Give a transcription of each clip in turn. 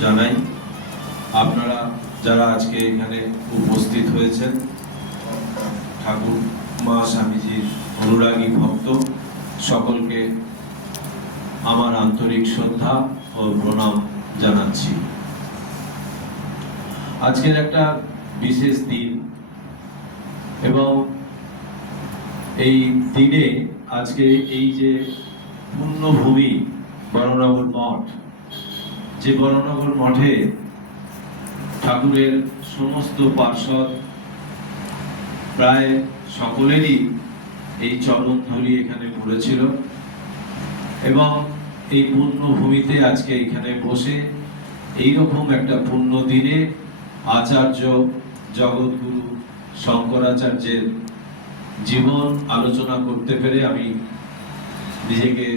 জানাই আপনারা যারা আজকে এখানে উপস্থিত হয়েছেন ঠাকুর মা স্বামীজির অনুরাগী ভক্ত সকলকে আমার আন্তরিক শ্রদ্ধা ও প্রণাম জানাচ্ছি। আজকের একটা বিশেষ দিন এবং এই দিনে আজকে এই যে পুণ্যভূমি বড়নগর মঠ, যে বড়নগর মঠে ঠাকুরের সমস্ত পার্ষদ প্রায় সকলেরই এই চরণ ধরি এখানে পড়েছিল এবং এই পুণ্যভূমিতে আজকে এখানে বসে এইরকম একটা পুণ্য দিনে আচার্য জগৎগুরু শঙ্করাচার্যের জীবন আলোচনা করতে পেরে আমি নিজেকে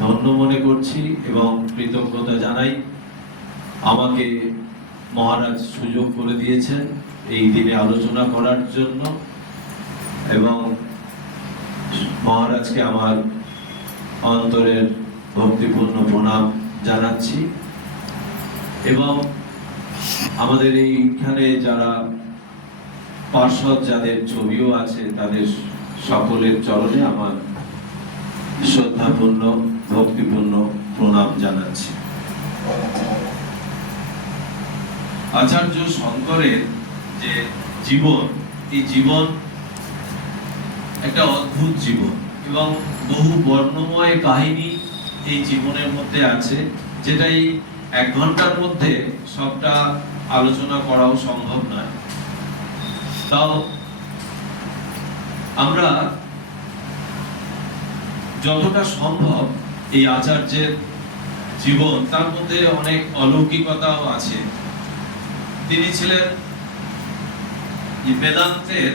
ধন্য মনে করছি এবং কৃতজ্ঞতা জানাই। আমাকে মহারাজ সুযোগ করে দিয়েছেন এই দিনে আলোচনা করার জন্য এবং মহারাজকে আমার অন্তরের ভক্তিপূর্ণ প্রণাম জানাচ্ছি এবং আমাদের এইখানে যারা পার্ষদ যাদের ছবিও আছে তাদের সকলের চরণে আমার শ্রদ্ধাপূর্ণ ভক্তিপূর্ণ প্রণাম জানাচ্ছি। আচার্য শঙ্করের যে জীবন, এই জীবন একটা অদ্ভুত জীবন এবং বহু বর্ণময় কাহিনী এই জীবনের মধ্যে আছে, যেটা এই 1 ঘন্টার মধ্যে সবটা আলোচনা করাও সম্ভব নয়। তাও আমরা যতটা সম্ভব এই আচার্যের জীবন, তার মধ্যে অনেক অলৌকিকতাও আছে। তিনি ছিলেন বেদান্তের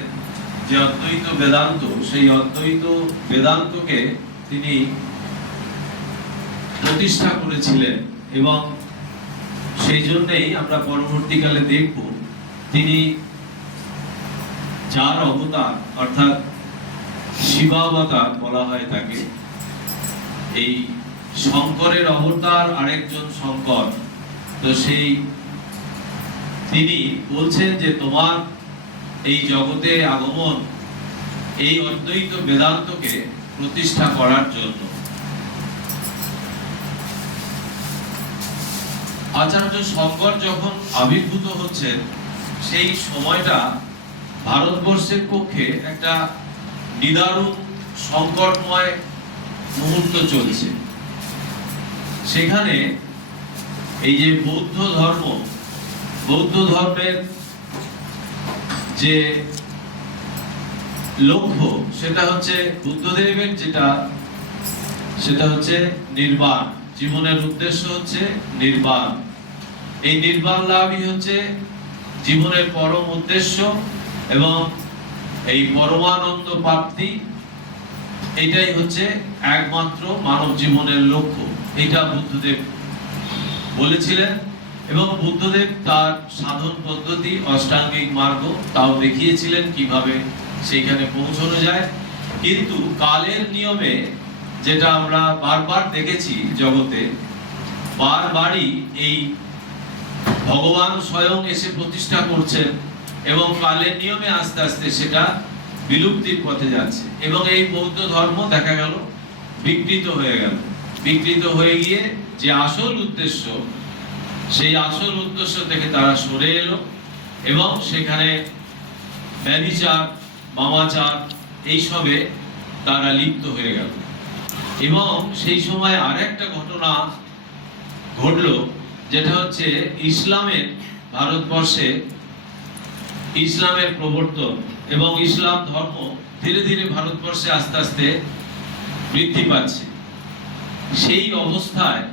যে অদ্বৈত বেদান্ত, সেই অদ্বৈত বেদান্তকে তিনি প্রতিষ্ঠা করেছিলেন এবং সেই জন্যই আমরা পরবর্তীকালে দেখব তিনি যার অবতার অর্থাৎ শিবাবতার বলা হয় তাকে, এই শঙ্করের অবতার আরেকজন শঙ্কর। তো সেই তিনি বলছেন যে তোমার এই জগতে আগমন এই অদ্বৈত বেদান্তকে প্রতিষ্ঠা করার জন্য। আচার্য শঙ্কর যখন আবির্ভূত হচ্ছেন সেই সময়টা ভারতবর্ষের পক্ষে একটা নিদারুণ সংকটময় মুহূর্ত চলছে। সেখানে এই যে বৌদ্ধ ধর্মের যে লক্ষ্য সেটা হচ্ছে বুদ্ধদেবের সেটা হচ্ছে নির্বাণ। জীবনের উদ্দেশ্য হচ্ছে নির্বাণ। এই নির্বাণ লাভই হচ্ছে জীবনের পরম উদ্দেশ্য এবং এই পরমানন্দ প্রাপ্তি, এটাই হচ্ছে একমাত্র মানব জীবনের লক্ষ্য। এটা বুদ্ধদেব বলেছিলেন এবং বুদ্ধদেব তার সাধন পদ্ধতি অষ্টাঙ্গিক মার্গ তাও দেখিয়েছিলেন কিভাবে সেখানে পৌঁছানো যায়। কিন্তু কালের নিয়মে যেটা আমরা বারবার দেখেছি জগতে, বারবারই এই ভগবান স্বয়ং এসে প্রতিষ্ঠা করছেন এবং কালের নিয়মে আস্তে আস্তে সেটা বিলুপ্তির পথে যাচ্ছে এবং এই বৌদ্ধ ধর্ম দেখা গেল বিকৃত হয়ে গিয়ে যে আসল উদ্দেশ্য, সেই আসল উদ্দেশ্য থেকে তারা সরে এলো এবং সেখানে ব্যভিচার বামাচার এইসবে তারা লিপ্ত হয়ে গেল। এবং সেই সময় আরেকটা ঘটনা ঘটলো, যেটা হচ্ছে ভারতবর্ষে ইসলামের প্রবর্তন এবং ইসলাম ধর্ম ধীরে ধীরে ভারতবর্ষে আস্তে আস্তে বৃদ্ধি পাচ্ছে। সেই অবস্থায়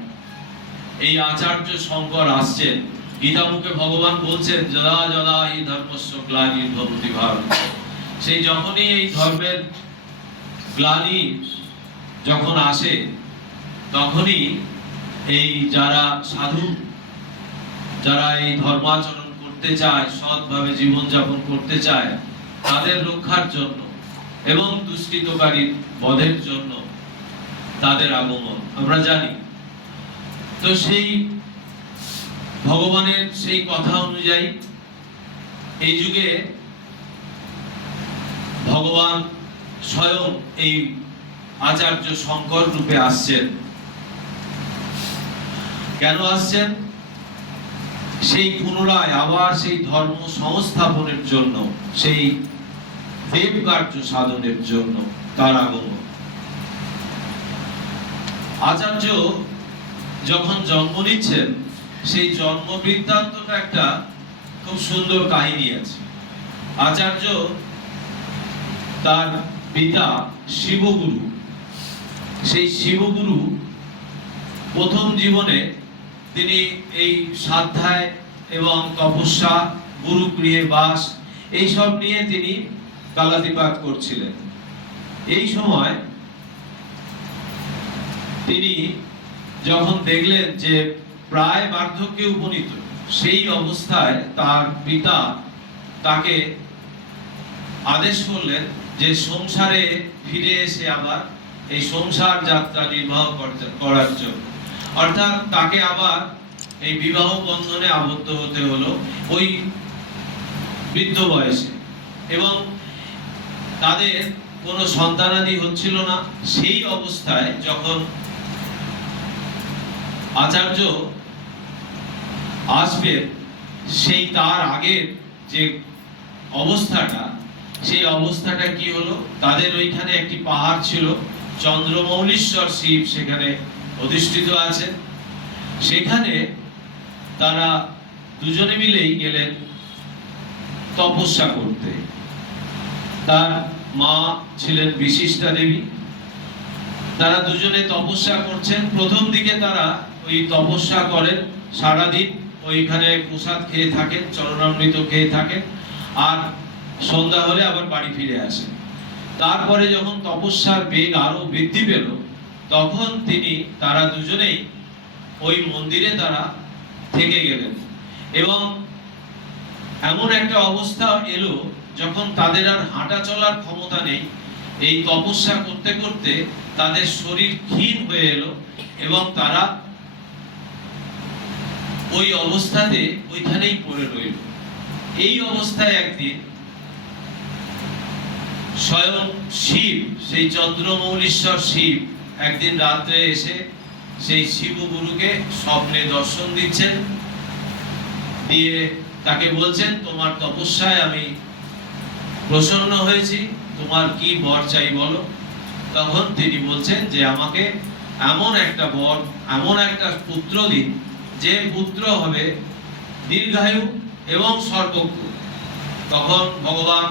এই আচার্য শঙ্কর আসছেন। গীতামুখে ভগবান বলছেন যদা যদা হি ধর্মস্য গ্লানির্ভবতি ভারত। সেই যখনই এই ধর্মের গ্লানি যখন আসে তখনই এই যারা সাধু, যারা এই ধর্মাচরণ করতে চায়, সৎভাবে জীবনযাপন করতে চায়, তাদের রক্ষার জন্য এবং দুষ্কৃতকারীর বধের জন্য তাদের আগমন আমরা জানি। তো সেই ভগবানের সেই কথা অনুযায়ী এই যুগে ভগবান স্বয়ং এই আচার্য শঙ্কর রূপে আসছেন। কেন আসছেন? সেই পুনরায় আবার সেই ধর্ম সংস্থাপনের জন্য, সেই দেব কার্য সাধনের জন্য তার আগমন। আচার্য যখন জন্ম নিচ্ছেন, সেই জন্ম বৃত্তান্তটা একটা খুব সুন্দর কাহিনী আছে। আচার্য তার পিতা শিবগুরু, সেই শিবগুরু প্রথম জীবনে তিনি এই স্বাধ্যায় এবং তপস্যা, গুরু গৃহে বাস, এইসব নিয়ে তিনি কালাতিপাত করছিলেন। এই সময় তিনি যখন দেখলেন যে প্রায় বার্ধক্যে উপনীত, সেই অবস্থায় তার পিতা তাকে আদেশ করলেন যে সংসারে ফিরে এসে আবার এই সংসার যাত্রা নির্বাহ করার জন্য। অর্থাৎ তাকে আবার এই বিবাহ বন্ধনে আবদ্ধ হতে হলো ওই বৃদ্ধ বয়সে, এবং তাদের কোনো সন্তানাদি হচ্ছিল না। সেই অবস্থায় যখন আচার্য আসবে, সেই তার আগের যে অবস্থাটা, সেই অবস্থাটা কি হলো? তাদের ওইখানে একটি পাহাড় ছিল, চন্দ্রমৌলীশ্বর শিব সেখানে অধিষ্ঠিত আছে। সেখানে তারা দুজনে মিলেই গেলেন তপস্যা করতে। তার মা ছিলেন বিশিষ্টা দেবী। তারা দুজনে তপস্যা করছেন। প্রথম দিকে তারা ওই তপস্যা করেন সারাদিন, ওইখানে প্রসাদ খেয়ে থাকেন, চরণামৃত খেয়ে থাকেন, আর সন্ধ্যা হলে আবার বাড়ি ফিরে আসেন। তারপরে যখন তপস্যার বেগ আরো বৃদ্ধি পেল, তখন তারা দুজনেই ওই মন্দিরে তারা থেকে গেলেন, এবং এমন একটা অবস্থা এলো যখন তাদের আর হাঁটা চলার ক্ষমতা নেই। এই তপস্যা করতে করতে তাদের শরীর ক্ষীণ হয়ে এলো, এবং তারা ওই অবস্থাতে ওইখানেই পড়ে রইল। এই অবস্থায় একদিন স্বয়ং শিব, সেই চন্দ্রমৌলীশ্বর শিব, একদিন রাত্রে এসে সেই শিবগুরুকে স্বপ্নে দর্শন দিচ্ছেন, দিয়ে তাকে বলছেন, তোমার তপস্যায় আমি প্রসন্ন হয়েছি, তোমার কি বর চাই বলো। তখন তিনি বলছেন যে আমাকে এমন একটা বর, এমন একটা পুত্র দিন, যে পুত্র হবে দীর্ঘায়ু এবং সর্বজ্ঞ। তখন ভগবান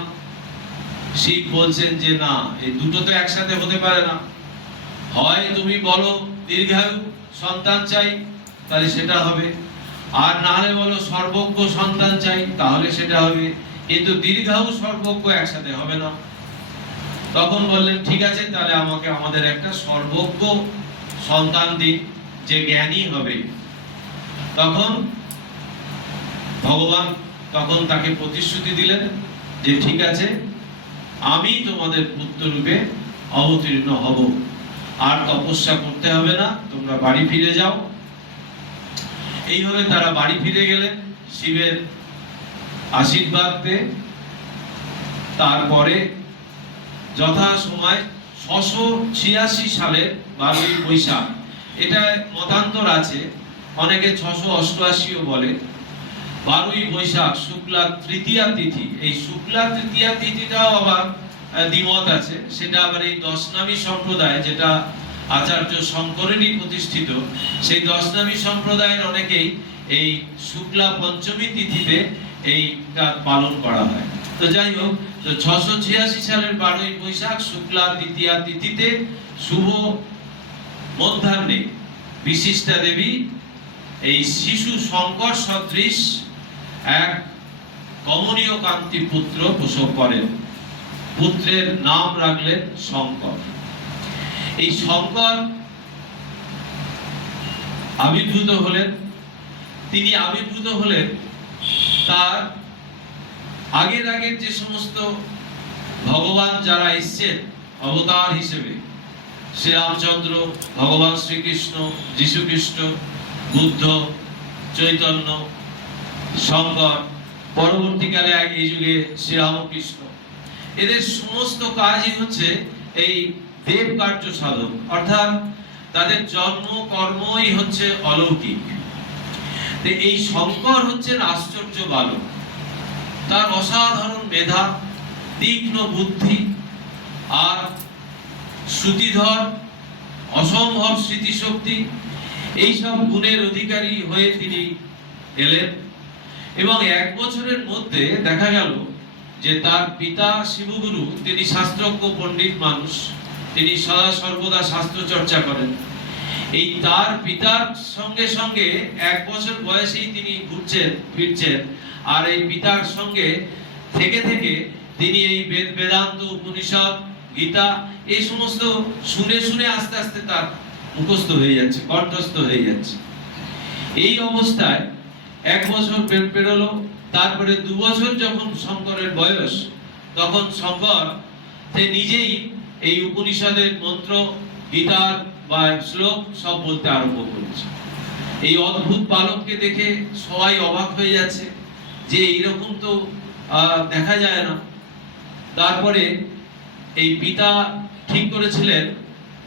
শিব বলছেন যে না, এই দুটো তো একসাথে হতে পারে না। হয় তুমি বলো দীর্ঘায়ু সন্তান চাই, তাহলে সেটা হবে, আর না হলে বলো সর্বজ্ঞ সন্তান চাই, তাহলে সেটা হবে, কিন্তু দীর্ঘায়ু সর্বজ্ঞ একসাথে হবে না। তখন বললেন ঠিক আছে, তাহলে আমাকে আমাদের একটা সর্বজ্ঞ সন্তান দিন, যে জ্ঞানী হবে। তখন ভগবান তাকে প্রতিশ্রুতি দিলেন যে ঠিক আছে, আমি তোমাদের পুত্র রূপে অবতীর্ণ হব, আর তপস্যা করতে হবে না, তোমরা বাড়ি ফিরে যাও। এইভাবে তারা বাড়ি ফিরে গেলেন শিবের আশীর্বাদ পেয়ে। তারপরে যথা সময় 686 সালের 12ই বৈশাখ, এটা মতান্তর আছে, অনেকে 688ও বলে। 12ই বৈশাখ শুক্লা তৃতীয়া তিথি, এই শুক্লা তৃতীয়া তিথিটাও আবার দ্বিমত আছে। সেটা আবার এই দশনামী সম্প্রদায়, যেটা আচার্য শঙ্করেরই প্রতিষ্ঠিত, সেই দশনামী সম্প্রদায়ের অনেকেই এই শুক্লা পঞ্চমী তিথিতে এইটা পালন করা হয়। তো যাই হোক, তো 686 সালের 12ই বৈশাখ শুক্লা তৃতীয়া তিথিতে শুভ মধ্যাহ্নে বিশিষ্টা দেবী এই শিশু শঙ্কর সদৃশ এক কমনীয় কান্তি পুত্র প্রসব করেন। পুত্রের নাম রাখলেন শঙ্কর। এই শঙ্কর আবির্ভূত হলেন। তিনি আবির্ভূত হলেন তার আগের যে সমস্ত ভগবান যারা এসেছেন অবতার হিসেবে, শ্রীরামচন্দ্র, ভগবান শ্রীকৃষ্ণ, যীশু খ্রিস্ট, বুদ্ধ, চৈতন্য, শঙ্কর, পরবর্তীকালে এই যুগে শ্রীরামকৃষ্ণ, এদের সমস্ত কাজই হচ্ছে এই দেব কার্য সাধন, অর্থাৎ তাদের জন্ম কর্মই হচ্ছে অলৌকিক। এই শঙ্কর হচ্ছেন আশ্চর্য বালক, তার অসাধারণ মেধা, তীক্ষ্ণ বুদ্ধি আর শ্রুতিধর, অসম্ভব স্মৃতিশক্তি, এইসব গুণের অধিকারী হয়ে তিনি এলেন। এবং 1 বছরের মধ্যে দেখা গেল যে তার পিতা শিবগুরু, তিনি শাস্ত্রজ্ঞ পণ্ডিত মানুষ, তিনি সদা সর্বদা শাস্ত্র চর্চা করেন। এই তার পিতার সঙ্গে সঙ্গে 1 বছর বয়সেই তিনি ঘুরছেন ফিরছেন, আর এই পিতার সঙ্গে থেকে থেকে তিনি এই বেদান্ত, উপনিষদ, গীতা এই সমস্ত শুনে শুনে আস্তে আস্তে তার মুখস্থ হয়ে যাচ্ছে, কণ্ঠস্থ হয়ে যাচ্ছে। এই অবস্থায় 1 বছর পেরোলো, তারপরে 2 বছর যখন শঙ্করের বয়স, তখন শঙ্কর সে নিজেই এই উপনিষদের মন্ত্র, গীতার বা শ্লোক সব বলতে আরম্ভ করেছে। এই অদ্ভুত বালককে দেখে সবাই অবাক হয়ে যাচ্ছে যে এইরকম তো দেখা যায় না। তারপরে এই পিতা ঠিক করেছিলেন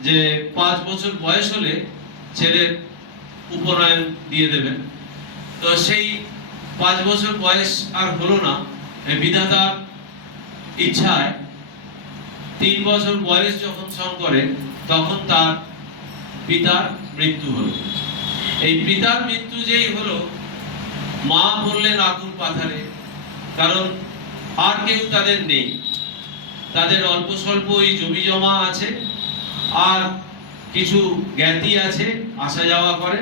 যে 5 বছর বয়স হলে ছেলের উপনয়ন দিয়ে দেবেন। তো সেই 5 বছর বয়স আর হলো না, বিধাতার ইচ্ছায় 3 বছর বয়স যখন শঙ্করের, তখন তার পিতার মৃত্যু হলো। এই পিতার মৃত্যু যেই হলো, মা বললেন আকুল পাথারে, কারণ আর কেউ তাদের নেই। তাদের অল্প স্বল্প এই জমি জমা আছে, আর কিছু জ্ঞাতি আছে, আসা যাওয়া করে,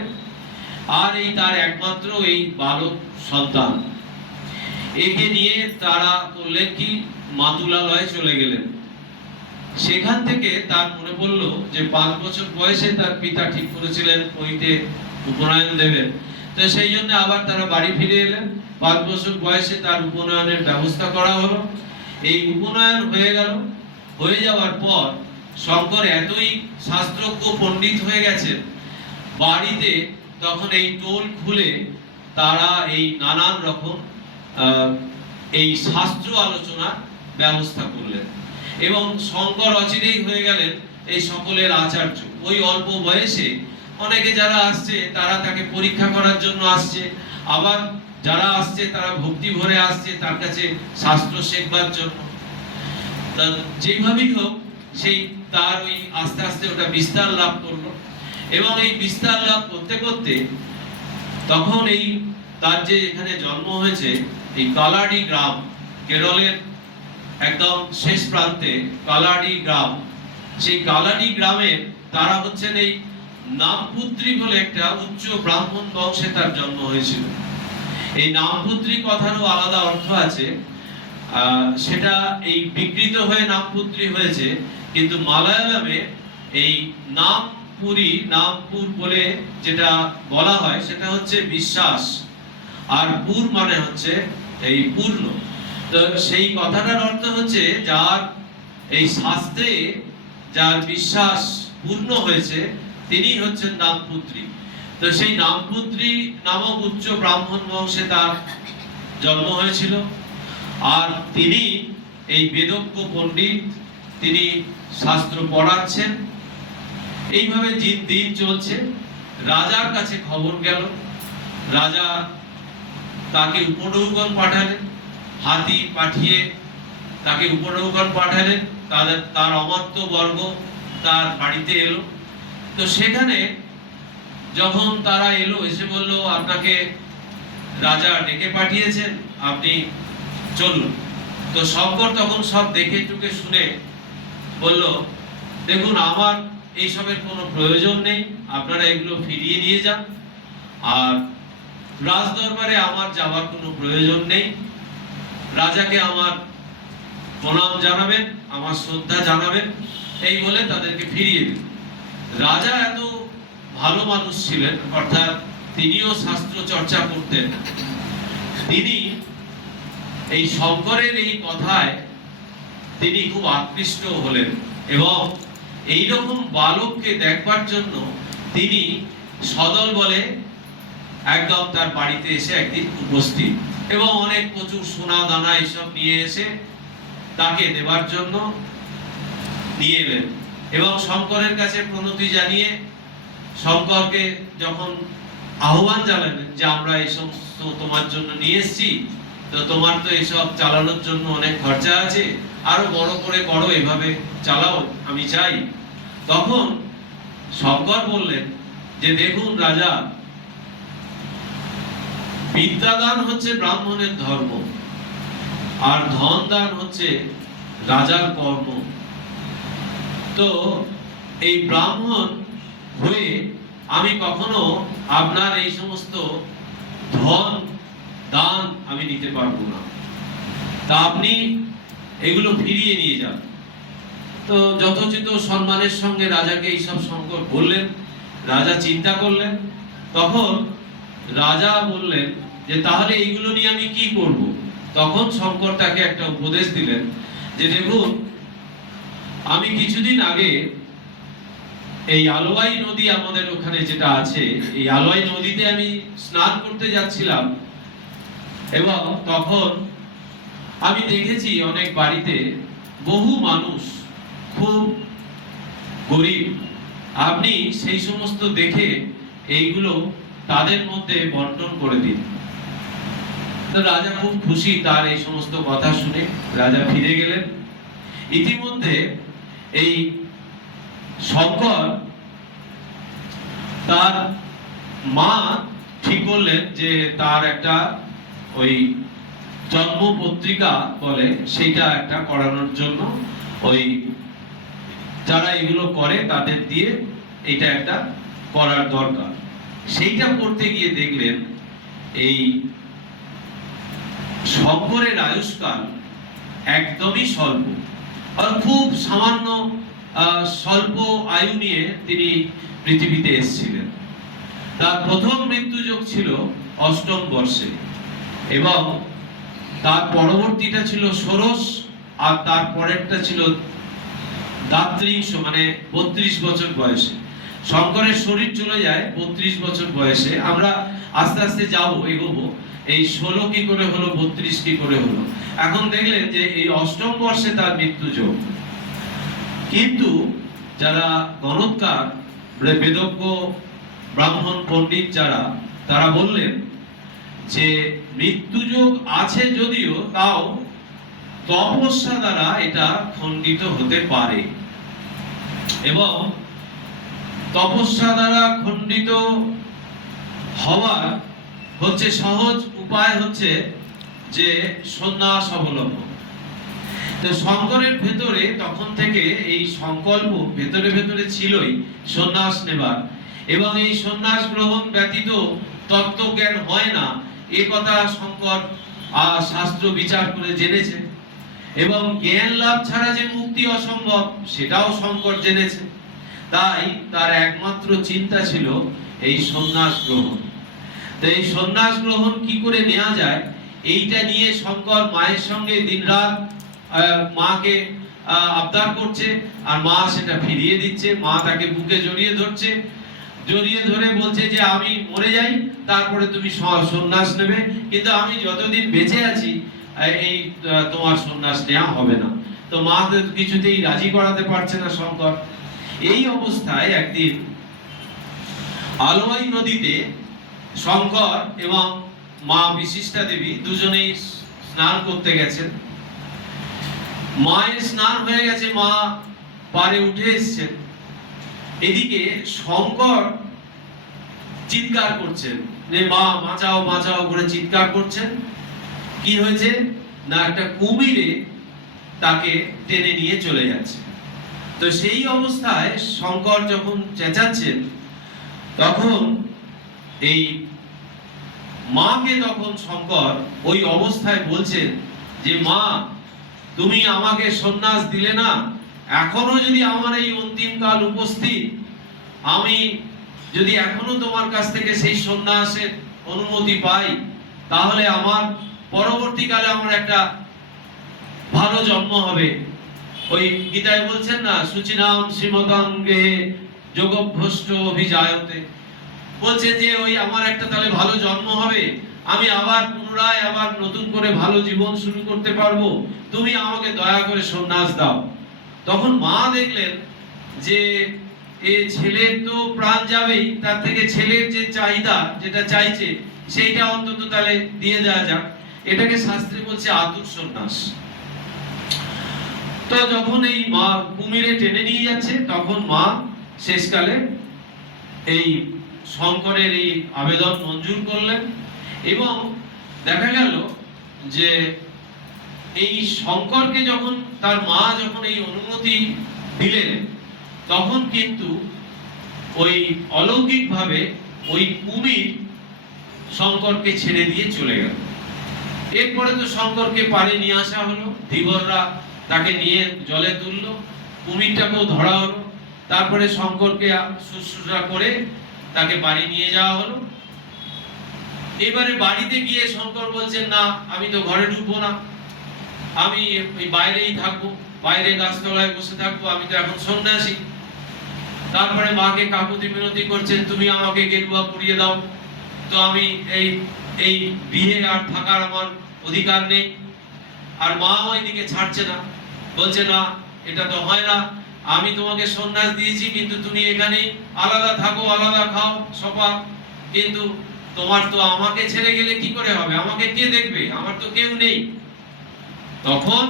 আর এই তার একমাত্র এই বালক সন্তান। একে নিয়ে তারা করলেন কি, মাতুলালয়ে চলে গেলেন। সেখান থেকে তার মনে পড়লো যে 5 বছর বয়সে তার পিতা ঠিক করেছিলেন ওইতে উপনয়ন দেবেন, তো সেই জন্য আবার তারা বাড়ি ফিরে এলেন। 5 বছর বয়সে তার উপনয়নের ব্যবস্থা করা হলো। এই উপনয়ন হয়ে গেল। হয়ে যাওয়ার পর শঙ্কর এতই শাস্ত্রজ্ঞ পণ্ডিত হয়ে গেছেন, বাড়িতে তখন এই টোল খুলে তারা এই নানান রকম এই শাস্ত্র আলোচনার ব্যবস্থা করলেন। এবং শঙ্কর অচিরেই হয়ে গেলেন এই সকলের আচার্য। ওই অল্প বয়সে অনেকে যারা আসছে তারা তাকে পরীক্ষা করার জন্য আসছে, আবার যারা আসছে তারা ভক্তি ভরে আসছে তার কাছে শাস্ত্র শেখবার জন্য। যেভাবেই হোক সেই তার ওই আস্তে আস্তে ওটা বিস্তার লাভ করলো। এবং এই বিস্তার লাভ করতে করতে তখন এই তার যে এখানে জন্ম হয়েছে, এই কালাডি গ্রাম, কেরলের একদম শেষ প্রান্তে কালাডি গ্রাম, সেই কালাডি গ্রামের তারা হচ্ছেন এই নামপুত্রী বলে একটা উচ্চ ব্রাহ্মণ বংশে তার জন্ম হয়েছিল। এই নামপুত্রী কথারও আলাদা অর্থ আছে, সেটা এই বিকৃত হয়ে নামপুত্রী হয়েছে, কিন্তু মালায়ালামে এই নামপুর বলে যেটা বলা হয় সেটা হচ্ছে বিশ্বাস, আর পুর মানে হচ্ছে এই পূর্ণ। তো সেই কথাটার অর্থ হচ্ছে যার এই শাস্ত্রে যার বিশ্বাস পূর্ণ হয়েছে তিনি হচ্ছেন নামপুত্রী। তো সেই নামপুত্রী নামক উচ্চ ব্রাহ্মণ বংশে তার জন্ম হয়েছিল। আর তিনি এই বেদজ্ঞ পণ্ডিত, তিনি শাস্ত্র পড়াচ্ছেন। এইভাবে দিন চলছে। রাজার কাছে খবর গেল, রাজা তাকে উপনৌকন পাঠালেন, হাতি পাঠিয়ে তাকে উপনৌকন পাঠালেন। তার অমাত্য বর্গ তার বাড়িতে এলো। তো সেখানে যখন তারা এলো, এসে বলল আপনাকে রাজা ডেকে পাঠিয়েছেন, আপনি চলুন। তো শঙ্কর তখন সব দেখে টুকে শুনে বলল, দেখুন আমার এইসবের কোনো প্রয়োজন নেই, আপনারা এগুলো ফিরিয়ে নিয়ে যান, আর রাজ দরবারে আমার যাওয়ার কোনো প্রয়োজন নেই। রাজাকে আমার প্রণাম জানাবেন, আমার শ্রদ্ধা জানাবেন, এই বলে তাদেরকে ফিরিয়ে দিন। রাজা এত ভালো মানুষ ছিলেন, অর্থাৎ তিনিও শাস্ত্র চর্চা করতেন। তিনি এই শঙ্করের এই কথায় তিনি খুব আকৃষ্ট হলেন, এবং এইরকম বালককে দেখবার জন্য তিনি সদল বলে একদম তার বাড়িতে এসে একদিন উপস্থিত, এবং অনেক প্রচুর সোনা দানা এইসব নিয়ে এসে তাকে দেওয়ার জন্য নিয়ে এলেন। এবং শঙ্করের কাছে প্রণতি জানিয়ে শঙ্করকে যখন আহ্বান জানালেন যে আমরা এই সমস্ত তোমার জন্য নিয়ে এসেছি, তো তোমার তো এসব চালানোর জন্য অনেক খরচা আছে, আরো বড় করে করো, এভাবে চালাও, আমি চাই। তখন শঙ্কর বললেন যে দেখুন রাজা, বিদ্যাদান হচ্ছে ব্রাহ্মণের ধর্ম, আর ধন দান হচ্ছে রাজার কর্ম। তো এই ব্রাহ্মণ হয়ে আমি কখনো আপনার এই সমস্ত ধন দান আমি নিতে পারবো না, তা আপনি এগুলো ফিরিয়ে নিয়ে যান। তো যথোচিত সম্মানের সঙ্গে রাজাকে এইসব শঙ্কর বললেন। রাজা চিন্তা করলেন। তখন রাজা বললেন যে তাহলে এইগুলো নিয়ে আমি কি করব? তখন শঙ্কর তাকে একটা উপদেশ দিলেন যে দেখুন, আমি কিছুদিন আগে এই আলোয়াই নদী আমাদের ওখানে যেটা আছে, এই আলোয়াই নদীতে আমি স্নান করতে যাচ্ছিলাম, এবং তখন আমি দেখেছি অনেক বাড়িতে বহু মানুষ খুব গরিব। আপনি সেই সমস্ত দেখে এইগুলো তাদের মধ্যে বন্টন করে দিন। তো রাজা খুব খুশি তার এই সমস্ত কথা শুনে। রাজা ফিরে গেলেন। ইতিমধ্যে এই শঙ্কর তার মা ঠিক করলেন যে তার একটা ওই জন্ম পত্রিকা বলে সেইটা একটা করানোর জন্য, ওই যারা এগুলো করে তাদের দিয়ে এটা একটা করার দরকার। সেইটা করতে গিয়ে দেখলেন এই শঙ্করের আয়ুষ্কাল একদমই স্বল্প, আর খুব সামান্য স্বল্প আয়ু নিয়ে তিনি পৃথিবীতে এসেছিলেন। তার প্রথম মৃত্যুযোগ ছিল ৮ম বর্ষে, এবং তার পরবর্তীটা ছিল ষোড়শ, আর তার পরেরটা ছিল দাত্রিংশ, মানে ৩২ বছর বয়সে। শঙ্করের শরীর চলে যায় ৩২ বছর বয়সে। আমরা আস্তে আস্তে যাবো, এগোবো, এই ১৬ কি করে হলো, ৩২ কি করে হলো। এখন দেখলেন যে এই ৮ম বর্ষে তার মৃত্যুযোগ। কিন্তু যারা গণৎকার, বেদজ্ঞ ব্রাহ্মণ পণ্ডিত যারা, তারা বললেন যে মৃত্যুযোগ আছে যদিও, তাও তপস্যা দ্বারা এটা খণ্ডিত হতে পারে, এবং তপস্যা দ্বারা খণ্ডিত হওয়ার হচ্ছে সহজ উপায় হচ্ছে যে সন্ন্যাস অবলম্বন। তো শঙ্করের ভেতরে তখন থেকে এই সংকল্প ভেতরে ভেতরে ছিলই সন্ন্যাস নেবার, এবং এই সন্ন্যাস গ্রহণ ব্যতীত তত্ত্বজ্ঞান হয় না, এ কথা শঙ্কর শাস্ত্র বিচার করে জেনেছে। এবং জ্ঞান লাভ ছাড়া যে মুক্তি অসম্ভব, সেটাও শঙ্কর জেনেছে। তাই তার একমাত্র চিন্তা ছিল এই সন্ন্যাস গ্রহণ। তো এই সন্ন্যাস গ্রহণ কি করে নেওয়া যায়, এইটা নিয়ে শঙ্কর মায়ের সঙ্গে দিনরাত মাকে আবদার করছে, আর মা সেটা ফিরিয়ে দিচ্ছে। মা তাকে বুকে জড়িয়ে ধরছে, জড়িয়ে ধরে বলছে যে আমি মরে যাই, তারপরে তুমি সন্ন্যাস নেবে, কিন্তু আমি যতদিন বেঁচে আছি এই তোমার সন্ন্যাস নেওয়া হবে না। তো মা কিছুতেই রাজি করাতে পারছে না শঙ্কর। এই অবস্থায় একদিন আলোয়াই নদীতে শঙ্কর এবং মা বিশিষ্টা দেবী দুজনেই স্নান করতে গেছেন। মায়ের স্নান হয়ে গেছে, মা পারে উঠে এসেছেন। এদিকে শঙ্কর চিৎকার করছেন যে মা বাঁচাও বাঁচাও করে চিৎকার করছেন। কি হয়েছে না, একটা কুমিরে তাকে টেনে নিয়ে চলে যাচ্ছে। তো সেই অবস্থায় শঙ্কর যখন চেঁচাচ্ছেন, তখন এই মাকে তখন শঙ্কর ওই অবস্থায় বলছেন যে মা, তুমি আমাকে সন্ন্যাস দিলে না, এখনো যদি আমার এই অন্তিম কাল উপস্থিত, আমি যদি এখনো তোমার কাছ থেকে সেই সন্ন্যাসের অনুমতি পাই, তাহলে আমার পরবর্তীকালে আমার একটা ভালো জন্ম হবে। ওই গীতায় বলছেন না, সুচিনাম শ্রীমতাঙ্গে যোগভ্রষ্ট অভিজায়তে, বলছেন যে ওই আমার একটা তাহলে ভালো জন্ম হবে, আমি আবার পুনরায় আবার নতুন করে ভালো জীবন শুরু করতে পারবো, তুমি আমাকে দয়া করে সন্ন্যাস দাও। তখন মা দেখলেন যে এ ছেলের তো প্রাণ যাবেই, তার থেকে ছেলের যে চাহিদা যেটা চাইছে সেইটা অন্তত তাহলে দিয়ে দেওয়া যাক। এটাকে শাস্ত্রে বলছে আতুর সন্ন্যাস। তো যখন এই মা কুমিরে টেনে নিয়ে যাচ্ছে, তখন মা শেষকালে এই শঙ্করের এই আবেদন মঞ্জুর করলেন। এবং দেখা গেল যে এই শঙ্করকে যখন তার মা যখন এই অনুমতি দিলেন, তখন কিন্তু ওই অলৌকিকভাবে ওই কুমির শঙ্করকে ছেড়ে দিয়ে চলে গেল। এরপরে তো শঙ্করকে পারে নিয়ে আসা হলো, ধীবররা তাকে নিয়ে জলে তুললো, কুমিরটাকেও ধরা হলো, তারপরে শঙ্করকে শুশ্রূষা করে তাকে বাড়ি নিয়ে যাওয়া হলো। এবারে বাড়িতে গিয়ে শঙ্কর বলছেন, না আমি তো ঘরে ঢুকবো না, আমি ওই বাইরেই থাকবো, বাইরে গাছতলায় বসে থাকবো, আমি তো এখন সন্ন্যাসী। তারপরে মাকে কাকুতি মিনতি করছেন, তুমি আমাকে গেরুয়া পরিয়ে দাও, তো আমি এই এই বিয়ে আর থাকার আমার অধিকার নেই। আর মা ওইদিকে ছাড়ছে না, বলছে না এটা তো হয় না, আমি তোমাকে সন্ন্যাস দিয়েছি, কিন্তু তুমি এখানে আলাদা থাকো, আলাদা খাও সপা, কিন্তু তোমার তো আমাকে ছেড়ে গেলে কি করে হবে, আমাকে কে দেখবে, আমার তো কেউ নেই। তখন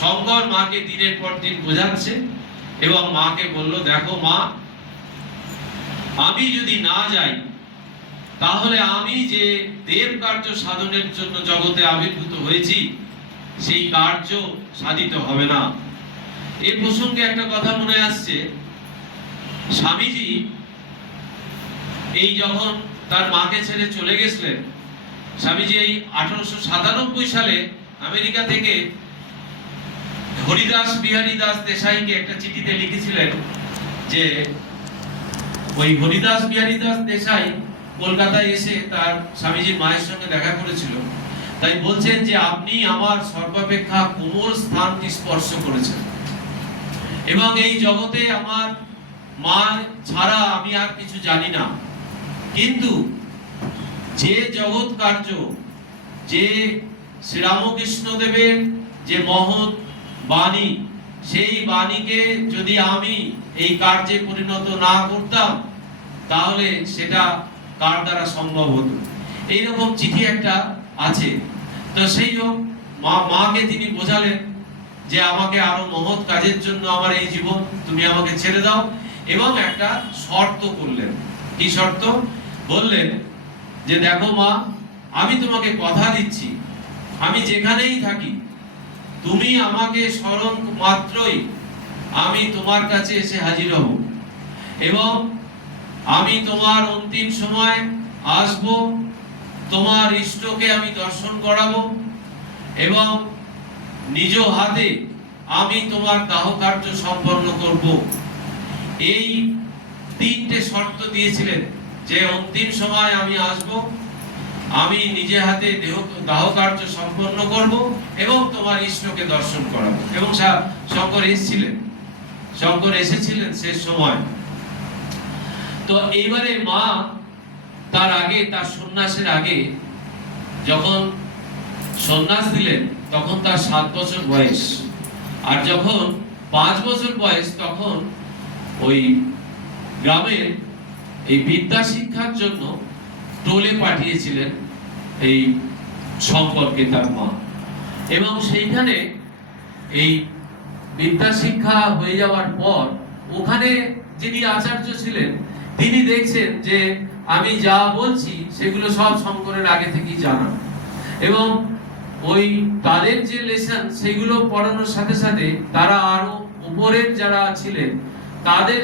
শঙ্কর মাকে দিনের পর দিন বোঝাচ্ছে এবং মাকে বলল, দেখো মা, আমি যদি না যাই তাহলে আমি যে দেব কার্য সাধনের জন্য জগতে আবির্ভূত হয়েছি সেই কার্য সাধিত হবে না। এই প্রসঙ্গে একটা কথা মনে আসছে, স্বামীজি এই যখন তার মাকে ছেড়ে চলে গেছিলেন, স্বামীজি এই 1897 সালে আমেরিকা থেকে হরিদাস বিহারী দাস দেশাইকে একটা চিঠিতে লিখেছিলেন যে ওই হরিদাস বিহারী দাস দেশাই কলকাতায় এসে তার স্বামীজির মায়ের সঙ্গে দেখা করেছিল, তাই বলছেন যে আপনি আমার সর্বাপেক্ষা কোমল স্থানটি স্পর্শ করেছেন এবং এই জগতে আমার মা ছাড়া আমি আর কিছু জানি না, কিন্তু যে জগৎ কার্য, যে শ্রীরামকৃষ্ণ দেবের যে মহৎ বাণী, সেই বাণীকে যদি আমি এই কার্যে পরিণত না করতাম তাহলে সেটা কার দ্বারা সম্ভব হতো। এইরকম চিঠি একটা আছে। তো সেই হোক, মাকে তিনি বোঝালেন যে আমাকে আরো মহৎ কাজের জন্য আমার এই জীবন তুমি আমাকে ছেড়ে দাও, এবং একটা শর্ত করলেন। কি শর্ত? বললেন যে দেখো মা, আমি তোমাকে কথা দিচ্ছি, আমি যেখানেই থাকি তুমি আমাকে স্মরণ মাত্রই আমি তোমার কাছে এসে হাজির হব, এবং আমি তোমার অন্তিম সময় আসব, তোমার ইষ্টকে আমি দর্শন করাবো, এবং নিজ হাতে আমি তোমার দাহ কার্য সম্পন্ন করব। এই তিনটে শর্ত দিয়েছিলেন যে অন্তিম সময় আমি আসব, আমি নিজে হাতে দাহ কার্য সম্পন্ন করব এবং তোমার ইষ্টকে দর্শন করাবো। এবং শঙ্কর এসেছিলেন, শঙ্কর এসেছিলেন শেষ সময়। তো এইবারে মা তার আগে, তার সন্ন্যাসের আগে যখন সন্ন্যাস দিলেন তখন তার 7 বছর বয়স, আর যখন 5 বছর বয়স তখন ওই গ্রামের এই বিদ্যা শিক্ষার জন্য টোলে পাঠিয়েছিলেন এই শঙ্করকে তার মা, এবং সেইখানে এই বিদ্যা শিক্ষা হয়ে যাওয়ার পর ওখানে যিনি আচার্য ছিলেন তিনি দেখছেন যে আমি যা বলছি সেগুলো সব শঙ্করের আগে থেকেই জানা, এবং ওই তাদের যে লেসন সেগুলো পড়ানোর সাথে সাথে তারা আরো উপরের যারা ছিলেন তাদের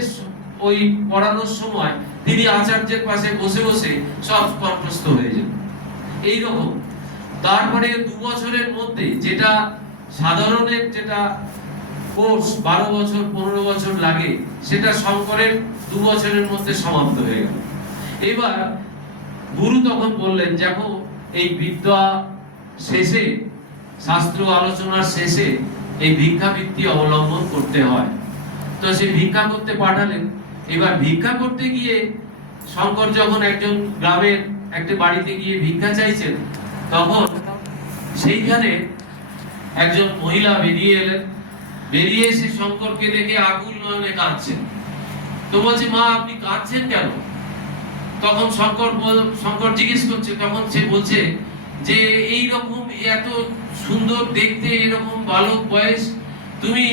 ওই পড়ানোর সময় তিনি আচার্যের পাশে বসে বসে সব কণ্ঠস্থ হয়ে যান। এইরকম তারপরে 2 বছরের মধ্যে, যেটা সাধারণের যেটা কোর্স 12 বছর 15 বছর লাগে, সেটা শঙ্করের 2 বছরের মধ্যে সমাপ্ত হয়ে গেল। এবার গুরু তখন বললেন, দেখো এই বিদ্যা শেষে, শাস্ত্র আলোচনার শেষে এই ভিক্ষাবৃত্তি অবলম্বন করতে হয়। তো সে ভিক্ষা করতে পাঠালেন। এবার ভিক্ষা করতে গিয়ে শঙ্কর যখন একজন গ্রামের একটা বাড়িতে গিয়ে ভিক্ষা চাইছেন, তখন সেইখানে একজন মহিলা বেরিয়ে এলেন। বেরিয়ে এসে শঙ্করকে দেখে আকুল নয়নে কাঁদছেন। তো বলছে, মা আপনি কাঁদছেন কেন? তখন শঙ্কর জিজ্ঞেস করছে, তখন সে বলছে যে এইরকম এত সুন্দর দেখতে, এরকম বালক বয়স, তুমি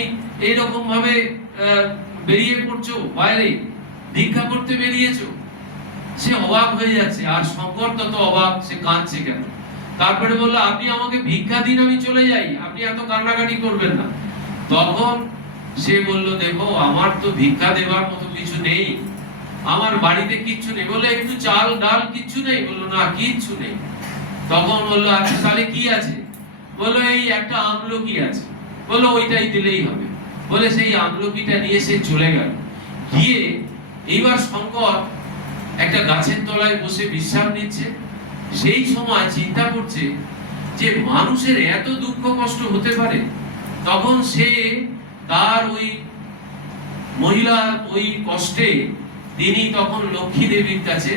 এইরকম ভাবে বেরিয়ে পড়ছো বাইরে, ভিক্ষা করতে বেরিয়েছো। সে অবাক হয়ে যাচ্ছে, আর শঙ্কর তত অবাক, সে কাঁদছে কেন। তারপরে বললো, আপনি আমাকে ভিক্ষা দিন, আমি চলে যাই, আপনি এত কান্নাকাটি করবেন না। তখন সে বলল, দেখো আমার তো ভিক্ষা দেবার মতো কিছু নেই, আমার বাড়িতে কিচ্ছু নেই। বলে, একটু চাল ডাল কিচ্ছু নেই? বললো, না কিচ্ছু নেই। তখন বললো, আচ্ছা তাহলে কি আছে? বললো, এই একটা আমলকি আছে। বললো, ওইটাই দিলেই হবে। বলে সেই আমলকিটা নিয়ে সে চলে গেল। গিয়ে এইবার শঙ্কর একটা গাছের তলায় বসে বিশ্রাম নিচ্ছে। সেই সময় চিন্তা করছে যে মানুষের এত দুঃখ কষ্ট হতে পারে। তখন সে তার ওই মহিলার ওই কষ্টে তিনি তখন লক্ষ্মী দেবীর কাছে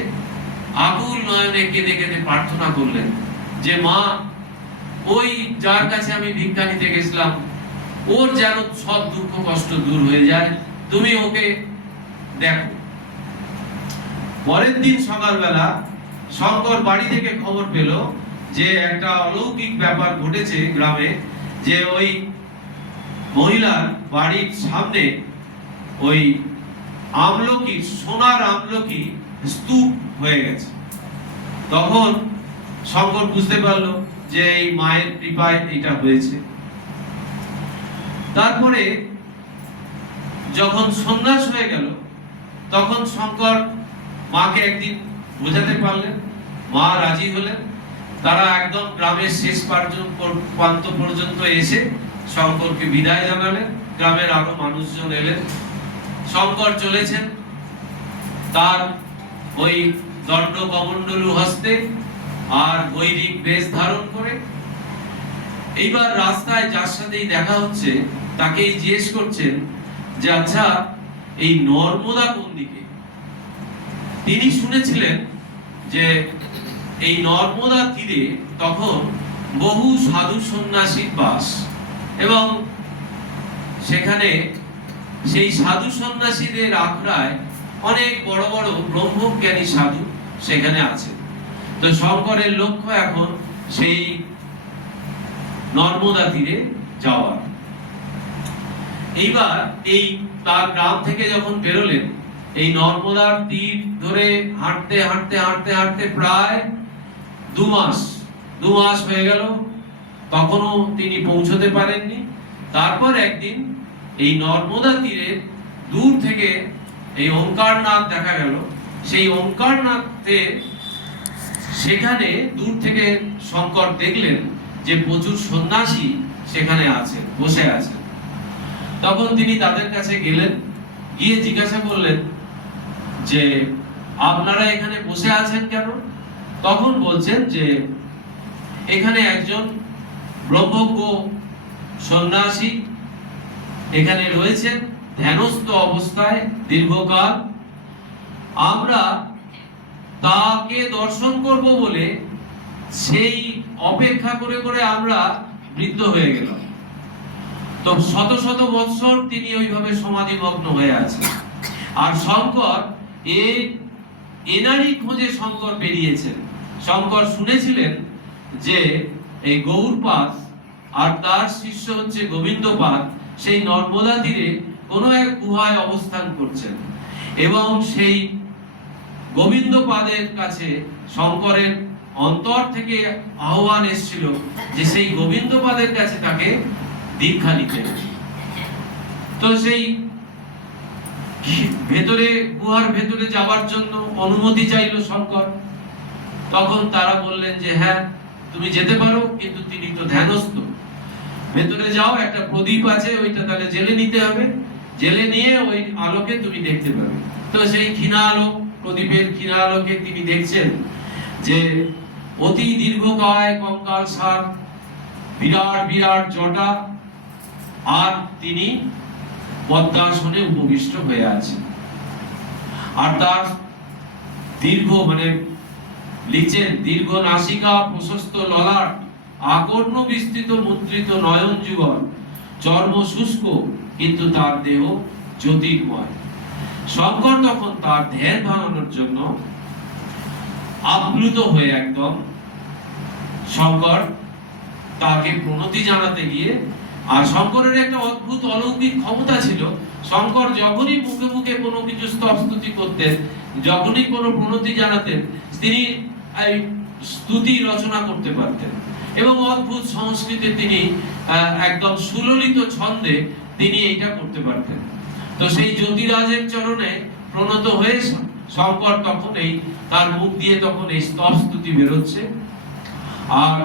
আকুল নয়নে কেঁদে কেঁদে প্রার্থনা করলেন যে, মা ওই যার কাছে আমি ভিক্ষা নিতে গেছিলাম, ওর যেন সব দুঃখ কষ্ট দূর হয়ে যায়, তুমি ওকে দেখো। পরের দিন সকালবেলা শঙ্কর বাড়ি থেকে খবর পেল যে একটা অলৌকিক ব্যাপার ঘটেছে গ্রামে, যে ওই মহিলার বাড়ির সামনে ওই আমলকি, সোনার আমলকি স্তূপ হয়ে গেছে। তখন শঙ্কর বুঝতে পারলো যে এই মায়ের কৃপায় এটা হয়েছে। তারপরে যখন সন্ন্যাস হয়ে গেল, তখন শঙ্কর মাকে একদিন বোঝাতে পারলেন, মা রাজি হলেন। তারা একদম গ্রামের শেষ প্রান্ত পর্যন্ত এসে শঙ্করকে বিদায় জানালেন। গ্রামের আরো মানুষজন এলেন। শঙ্কর চলেছেন তার ওই দণ্ড কমণ্ডলু হস্তে আর বৈদিক বেশ ধারণ করে। এইবার রাস্তায় যার সাথেই দেখা হচ্ছে তাকেই জিজ্ঞেস করছেন যে, আচ্ছা এই নর্মদা কোন দিকে? তিনি শুনেছিলেন যে এই নর্মদা তীরে তখন বহু সাধু সন্ন্যাসীর বাস, এবং সেখানে সেই সাধু সন্ন্যাসীদের আখড়ায় অনেক বড় বড় ব্রহ্মজ্ঞানী সাধু সেখানে আছে। তো শঙ্করের লক্ষ্য এখন সেই নর্মদা তীরে যাওয়া। এইবার এই তার গ্রাম থেকে যখন বেরোলেন, এই নর্মদার তীর ধরে হাঁটতে হাঁটতে হাঁটতে হাঁটতে প্রায় 2 মাস হয়ে গেল, তখনও তিনি পৌঁছতে পারেননি। তারপর একদিন এই নর্মদা তীরে দূর থেকে এই ওঙ্কারনাথ দেখা গেল। সেই ওঙ্কারনাথে সেখানে দূর থেকে শঙ্কর দেখলেন যে প্রচুর সন্ন্যাসী সেখানে আছেন, বসে আছেন। তখন তিনি তাদের কাছে গেলেন, গিয়ে জিজ্ঞাসা করলেন যে আপনারা এখানে বসে আছেন কেন? তখন বলছেন যে এখানে একজন ব্রহ্মজ্ঞ সন্ন্যাসী এখানে রয়েছেন ধ্যানস্থ অবস্থায় দীর্ঘকাল। আমরা তাকে দর্শন করব বলে সেই অপেক্ষা করে করে আমরা বৃদ্ধ হয়ে গেলাম। তো শত শত বৎসর তিনি ওইভাবে সমাধিমগ্ন হয়ে আছেন। আর শঙ্কর এনারই খোঁজে শঙ্কর বেরিয়েছেন। শঙ্কর শুনেছিলেন যে এই গৌড়পাদ আর তার শিষ্য হচ্ছে গোবিন্দপাদ সেই নর্মদা তীরে কোনো এক গুহায় অবস্থান করছেন, এবং সেই গোবিন্দপাদের কাছে শঙ্করের অন্তর থেকে আহ্বান এসেছিল যে সেই গোবিন্দপাদের কাছে তাকে দীক্ষা নিতে। তো সেই ভেতরে, গুহার ভেতরে যাওয়ার জন্য অনুমতি চাইল শঙ্কর। তখন তারা বললেন যে হ্যাঁ তুমি যেতে পারো, কিন্তু তিনি তো ধ্যানস্থ। ভেতরে যাও, একটা প্রদীপ আছে, ওইটা তাহলে জেলে নিতে হবে, জেলে নিয়ে ওই আলোকে তুমি দেখতে পাবে। তো সেই ক্ষীণা আলো, প্রদীপের ক্ষীণা আলোকে তিনি দেখছেন যে অতি দীর্ঘকায় কঙ্কাল সার, বিরাট বিরাট জটা, আর তিনি পদ্মাসনে উপবিষ্ট হয়ে আছেন। আর তার দীর্ঘ মানে লিখছেন, দীর্ঘ নাসিকা, প্রশস্ত ললাট, আকর্ণ বিস্তৃত মুদ্রিত নয়ন যুগল, চর্ম শুষ্ক কিন্তু তার দেহ জ্যোতির্ময়। শঙ্কর তখন তার ধ্যান ভাঙানোর জন্য আপ্লুত হয়ে একদম শঙ্কর তাকে প্রণতি জানাতে গিয়ে, আর শঙ্করের একটা অদ্ভুত অলৌকিক ক্ষমতা ছিল, শঙ্কর যখনই মুখে মুখে কোনো কিছু স্তবস্তুতি করতেন, যখনই কোনো প্রণতি জানাতেন, তিনি এই স্তুতি রচনা করতে পারতেন এবং অদ্ভুত সংস্কৃতে তিনি একদম সুললিত ছন্দে তিনি এইটা করতে পারতেন। তো সেই জ্যোতিরাজের চরণে প্রণত হয়ে শঙ্কর তখন এই তার মুখ দিয়ে তখন এই স্তবস্তুতি বেরোচ্ছে। আর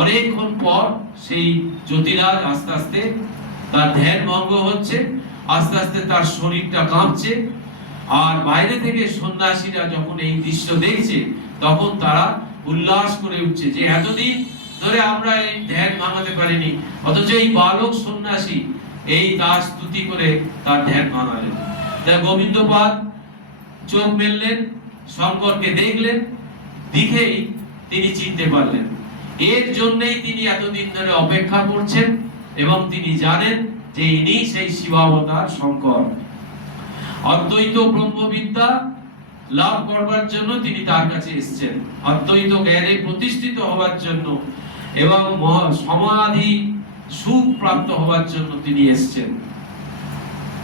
অনেকক্ষণ পর সেই জ্যোতিরাজ আস্তে আস্তে তার ধ্যান ভঙ্গ হচ্ছে, আস্তে আস্তে তার শরীরটা কাঁপছে। আর বাইরে থেকে সন্ন্যাসীরা যখন এই দৃশ্য দেখছে তখন তারা উল্লাস করে উঠছে যে এতদিন ধরে আমরা এই ধ্যান ভাঙাতে পারিনি, অথচ এই বালক সন্ন্যাসী এই তার স্তুতি করে তার ধ্যান ভাঙালেন। তাই গোবিন্দপাদ চোখ মেললেন, শঙ্করকে দেখলেন, দেখেই তিনি চিনতে পারলেন। এর জন্যই তিনি এতদিন ধরে অপেক্ষা করছেন এবং তিনি জানেন যে ইনি সেই শিবাবতার শঙ্কর। অদ্বৈত ব্রহ্মবিদ্যা লাভ করবার জন্য তিনি তার কাছে এসেছেন, অদ্বৈত জ্ঞানে প্রতিষ্ঠিত হবার জন্য এবং সমাধি সুখ প্রাপ্ত হবার জন্য তিনি এসেছেন।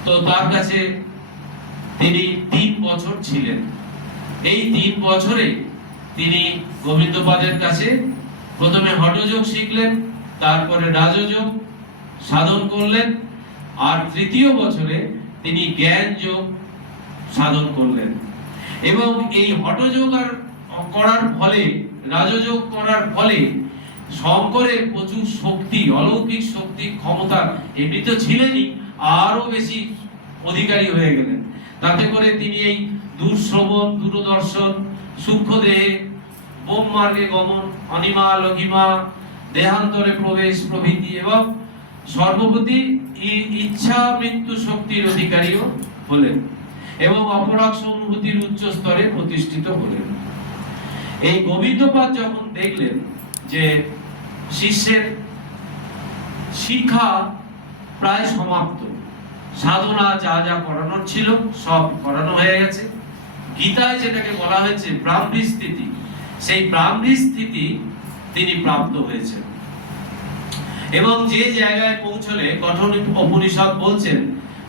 তো তার কাছে তিনি 3 বছর ছিলেন। এই 3 বছরে তিনি গোবিন্দপাদের কাছে প্রথমে হঠযোগ শিখলেন, তারপরে রাজযোগ সাধন করলেন, আর 3য় বছরে তিনি জ্ঞান যোগ সাধন করলেন। এবং এই হঠযোগ করার ফলে, রাজযোগ করার ফলে শঙ্করের প্রচুর শক্তি, অলৌকিক শক্তি, ক্ষমতা এমনি তো ছিলেনই, আরো বেশি অধিকারী হয়ে গেলেন। তাতে করে তিনি এই দূরশ্রবণ, দূরদর্শন, সূক্ষ্ম দেহে বোম মার্গে গমন, অনিমা লঘিমা, দেহান্তরে প্রবেশ প্রভৃতি এবং সর্বপ্রতি ইচ্ছা মৃত্যু শক্তির অধিকারীও হলেন এবং অপরাক্ষ অনুভূতির উচ্চ স্তরে প্রতিষ্ঠিত হলেন। এই গোবিন্দপাদ যখন দেখলেন যে শিষ্যের শিক্ষা প্রায় সমাপ্ত, সাধনা যা যা করানোর ছিল সব করানো হয়ে গেছে, গীতায় যেটাকে বলা হয়েছে ব্রাহ্মী স্থিতি, সেই ব্রাহ্মী স্থিতি তিনি প্রাপ্ত হয়েছেন। এবং যে জায়গায় পৌঁছলে কঠোর উপনিষদ বলছেন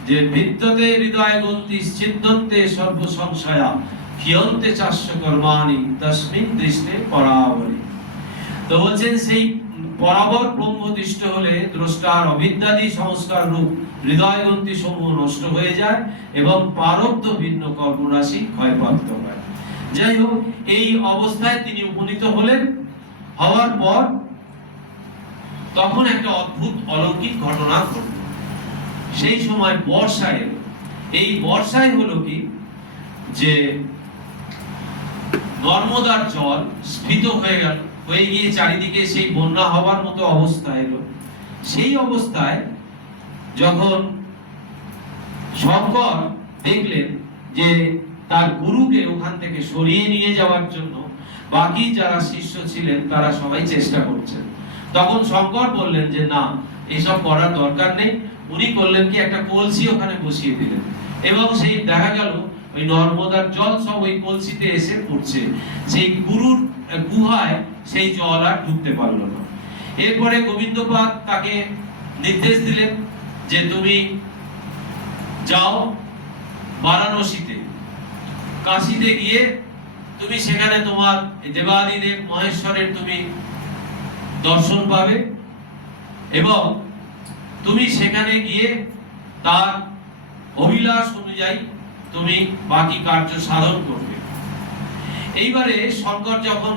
যে বিদ্যতে হৃদয় গন্তি ছিদ্যন্তে সর্ব সংশয়া ক্ষিয়ন্তে চাস্য কর্মাণি তস্মিন দৃষ্টে পরাবরে। তো বলছেন সেই পরাবর ব্রহ্মদৃষ্ট হলে দ্রষ্টার অবিদ্যাদি সংস্কার রূপ হৃদয় গ্রন্থি সমূহ নষ্ট হয়ে যায় এবং প্রারব্ধ ভিন্ন কর্মরাশি ক্ষয়প্রাপ্ত হয়। যাই হোক, এই অবস্থায় তিনি উপনীত হলেন। হওয়ার পর তখন একটা অদ্ভুত অলৌকিক ঘটনা ঘটল। সেই সময় বর্ষা এলো। এই বর্ষায় হলো কি যে নর্মদার জল স্ফীত হয়ে গেল, হয়ে গিয়ে চারিদিকে সেই বন্যা হওয়ার মতো অবস্থা এলো। সেই অবস্থায় যখন শঙ্কর দেখলেন যে তার গুরুকে ওখান থেকে সরিয়ে নিয়ে যাওয়ার জন্য বাকি যারা শিষ্য ছিলেন তারা সবাই চেষ্টা করছেন, তখন শঙ্কর বললেন যে না, এসব করার দরকার নেই। উনি করলেন কি, একটা কলসি ওখানে বসিয়ে দিলেন এবং সেই দেখা গেল ওই নর্মদার জল সব ওই কলসিতে এসে পড়ছে। সেই গুরুর গুহায় সেই জল আর ঢুকতে পারলো না। এরপরে গোবিন্দপাদ তাকে নির্দেশ দিলেন যে তুমি যাও বারাণসীতে, কাশীতে গিয়ে তুমি সেখানে তোমার দেবাদিদেব মহেশ্বরের তুমি দর্শন পাবে এবং তুমি সেখানে গিয়ে তার অভিলাষ অনুযায়ী তুমি বাকি কার্য সাধন করবে। এইবারে শঙ্কর যখন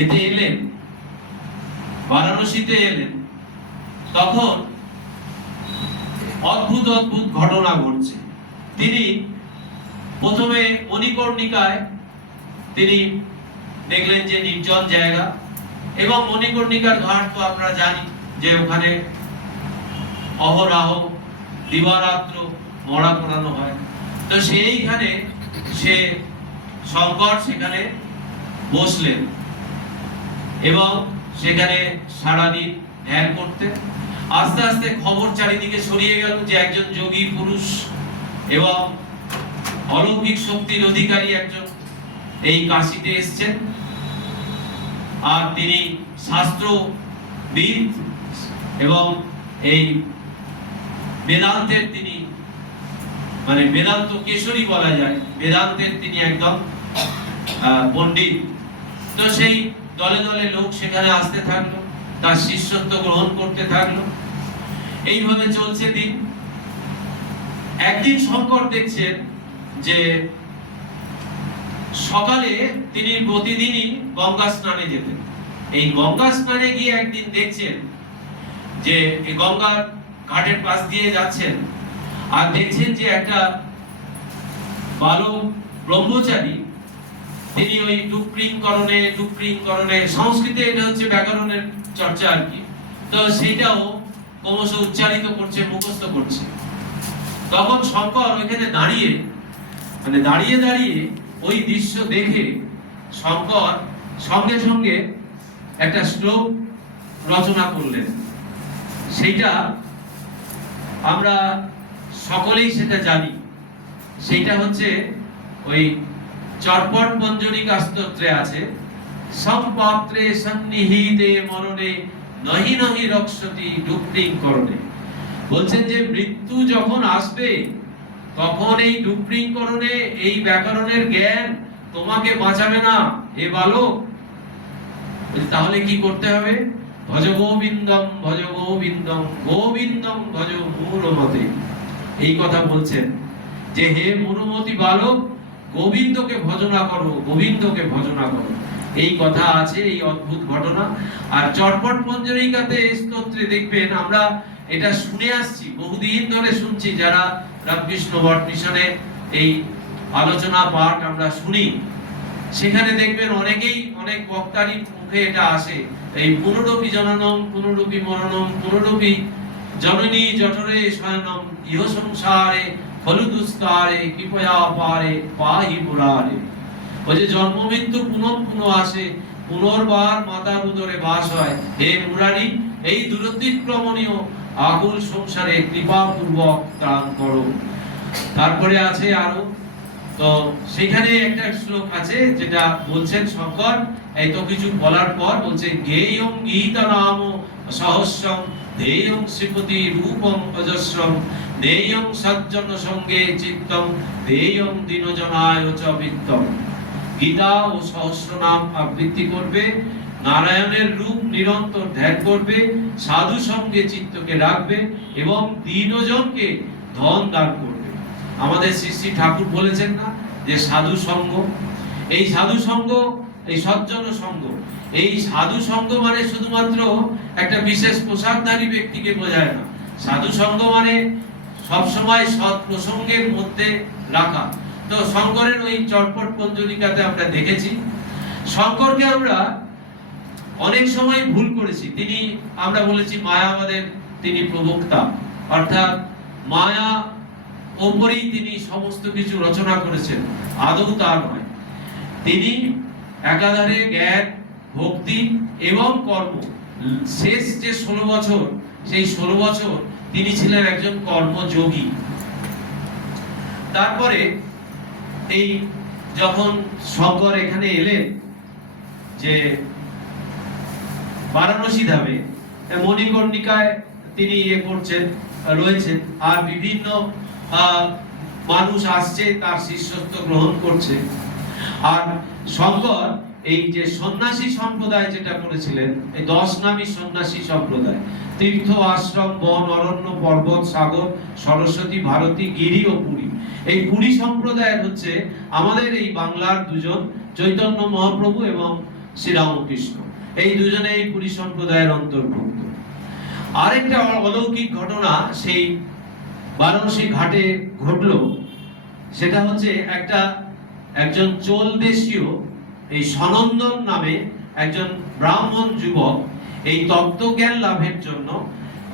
এতে এলেন, বারাণসীতে এলেন, তখন অদ্ভুত অদ্ভুত ঘটনা ঘটছে। তিনি প্রথমে মণিকর্ণিকায় তিনি দেখলেন যে নির্জন জায়গা এবং মণিকর্ণিকার ঘাট তো আমরা জানি যে ওখানে অহরাহ দিবারাত্র মরা পড়ানো হয়। তো সেইখানে সে শঙ্কর সেখানে বসলেন এবং সেখানে সারাদিন ধ্যান করতেন। আস্তে আস্তে খবর চারিদিকে ছড়িয়ে গেল যে একজন যোগী পুরুষ এবং অলৌকিক শক্তির অধিকারী একজন এই কাশীতে এসেছেন, আর তিনি শাস্ত্রবিদ এবং এই বেদান্তের তিনি মানে বেদান্ত কেশরী বলা যায়, বেদান্তের তিনি একদম পণ্ডিত। তো সেই দলে দলে লোক সেখানে আসতে থাকলো, তার শিষ্যত্ব গ্রহণ করতে থাকলো। এইভাবে চলছে দিন। একদিন শঙ্কর দেখছেন যে সকালে তিনি প্রতিদিনই গঙ্গা স্নানে যেতেন। এই গঙ্গা স্নানে গিয়ে একদিন দেখছেন যে এই গঙ্গার ঘাটের পাশ দিয়ে যাচ্ছেন, আর দেখছেন যে একটা বালক ব্রহ্মচারী তিনি ওই ডুপ্রিংকরণে সংস্কৃতে এটা হচ্ছে ব্যাকরণের চর্চা আর কি, তো সেইটাও ক্রমশ উচ্চারিত করছে, মুখস্থ করছে। তখন শঙ্কর ওইখানে দাঁড়িয়ে দাঁড়িয়ে ওই দৃশ্য দেখে শঙ্কর সঙ্গে সঙ্গে একটা শ্লোক রচনা করলেন। সেইটা আমরা সকলেই সেটা জানি। সেইটা হচ্ছে ওই চর্পণ মঞ্জরিকা স্তোত্রে আছে, সম্পাত্রে সন্নিহিতে মরণে নহি নহি রক্ষতি ডুপ্রিং করণে। বলছেন যে মৃত্যু যখন আসবে তখন এই ডুপ্রিং করণে, এই ব্যাকরণের জ্ঞান তোমাকে বাঁচাবে না হে বালক। তাহলে কি করতে হবে? ভজ গোবিন্দম ভজ গোবিন্দম গোবিন্দম ভজ মূঢ়মতে। এই কথা বলছেন যে হে মূঢ়মতি বালক, গোবিন্দকে ভজনা করো, গোবিন্দকে ভজনা করো। এই কথা আছে, এই অদ্ভুত ঘটনা। আর চর্পণ মঞ্জরিকাতে স্তোত্রে দেখবেন, আমরা এটা শুনে আসছি, বহুদিন ধরে শুনছি, যারা রামকৃষ্ণ মঠ মিশনে এই আলোচনা পাঠ আমরা শুনি, সেখানে দেখবেন অনেকেই, অনেক বক্তারই মুখে এটা আসে, এই পুনরপি জননম পুনরপি মরণম পুনরপি জননী জঠরে শয়নম ইহ সংসারে ফলু দুস্তারে কৃপয়া পারে পাহি মুরারে। ওই যে জন্ম মৃত্যু পুনঃ পুনঃ আসে, পুনর্বার মাতার উদরে বাস হয়, হে মুরারি এই দূরতিক্রমণীয় আকুল সংসারে কৃপা পূর্বক ত্রাণ করো। তারপরে আছে আরো, তো সেখানে একটা শ্লোক আছে যেটা বলছেন শঙ্কর, এই তো কিছু বলার পর বলছে গেয়ং গীতা নাম সহস্রম দেয়ং শ্রীপতি রূপম অজস্রম দেয়ং সজ্জন সঙ্গে চিত্তম দেয়ং দীনজনায় চ বিত্তম। গীতা ও সহস্র নাম আবৃত্তি করবে, নারায়ণের রূপ নিরন্তর ধ্যান করবে, সাধু সঙ্গে চিত্তকে রাখবে এবং দীনজনকে ধন দান করবে। আমাদের শ্রী শ্রী ঠাকুর বলেছেন না যে সাধু সঙ্গ, এই সাধু সঙ্গ, এই সজ্জন সঙ্গ, এই সাধু সঙ্গ মানে শুধুমাত্র একটা বিশেষ পোশাকধারী ব্যক্তিকে বোঝায় না। সাধু সঙ্গ মানে সবসময় সৎ প্রসঙ্গের মধ্যে রাখা। তো শঙ্করের ওই চর্পট মঞ্জরিকাতে আমরা দেখেছি, শঙ্করকে আমরা অনেক সময় ভুল করেছি। তিনি, আমরা বলেছি মায়াবাদের তিনি প্রবক্তা, অর্থাৎ মায়া ওপরেই তিনি সমস্ত কিছু রচনা করেছেন, আদৌ তা নয়। তিনি একাধারে জ্ঞান, ভক্তি এবং কর্ম, শেষ যে 16 বছর, সেই 16 বছর তিনি ছিলেন একজন কর্মযোগী। তারপরে এই যখন শঙ্কর এখানে এলেন, যে বারাণসী ধামে মণিকর্ণিকায় তিনি করছেন, রয়েছেন, আর বিভিন্ন মানুষ আসছে তার শিষ্যত্ব গ্রহণ করছে। আর শঙ্কর এই যে সন্ন্যাসী সম্প্রদায় যেটা করেছিলেন, এই 10 নামী সন্ন্যাসী সম্প্রদায়, তীর্থ, আশ্রম, বন, অরণ্য, পর্বত, সাগর, সরস্বতী, ভারতী, গিরি ও পুরী। এই পুরী সম্প্রদায় হচ্ছে আমাদের এই বাংলার দুজন, চৈতন্য মহাপ্রভু এবং শ্রীরামকৃষ্ণ, এই দুজনে এই পুরী সম্প্রদায়ের অন্তর্ভুক্ত। আরেকটা অলৌকিক ঘটনা সেই বারাণসী ঘাটে ঘটলো, সেটা হচ্ছে একজন চোল দেশীয় এই সনন্দন নামে একজন ব্রাহ্মণ যুবক এই তত্ত্বজ্ঞান লাভের জন্য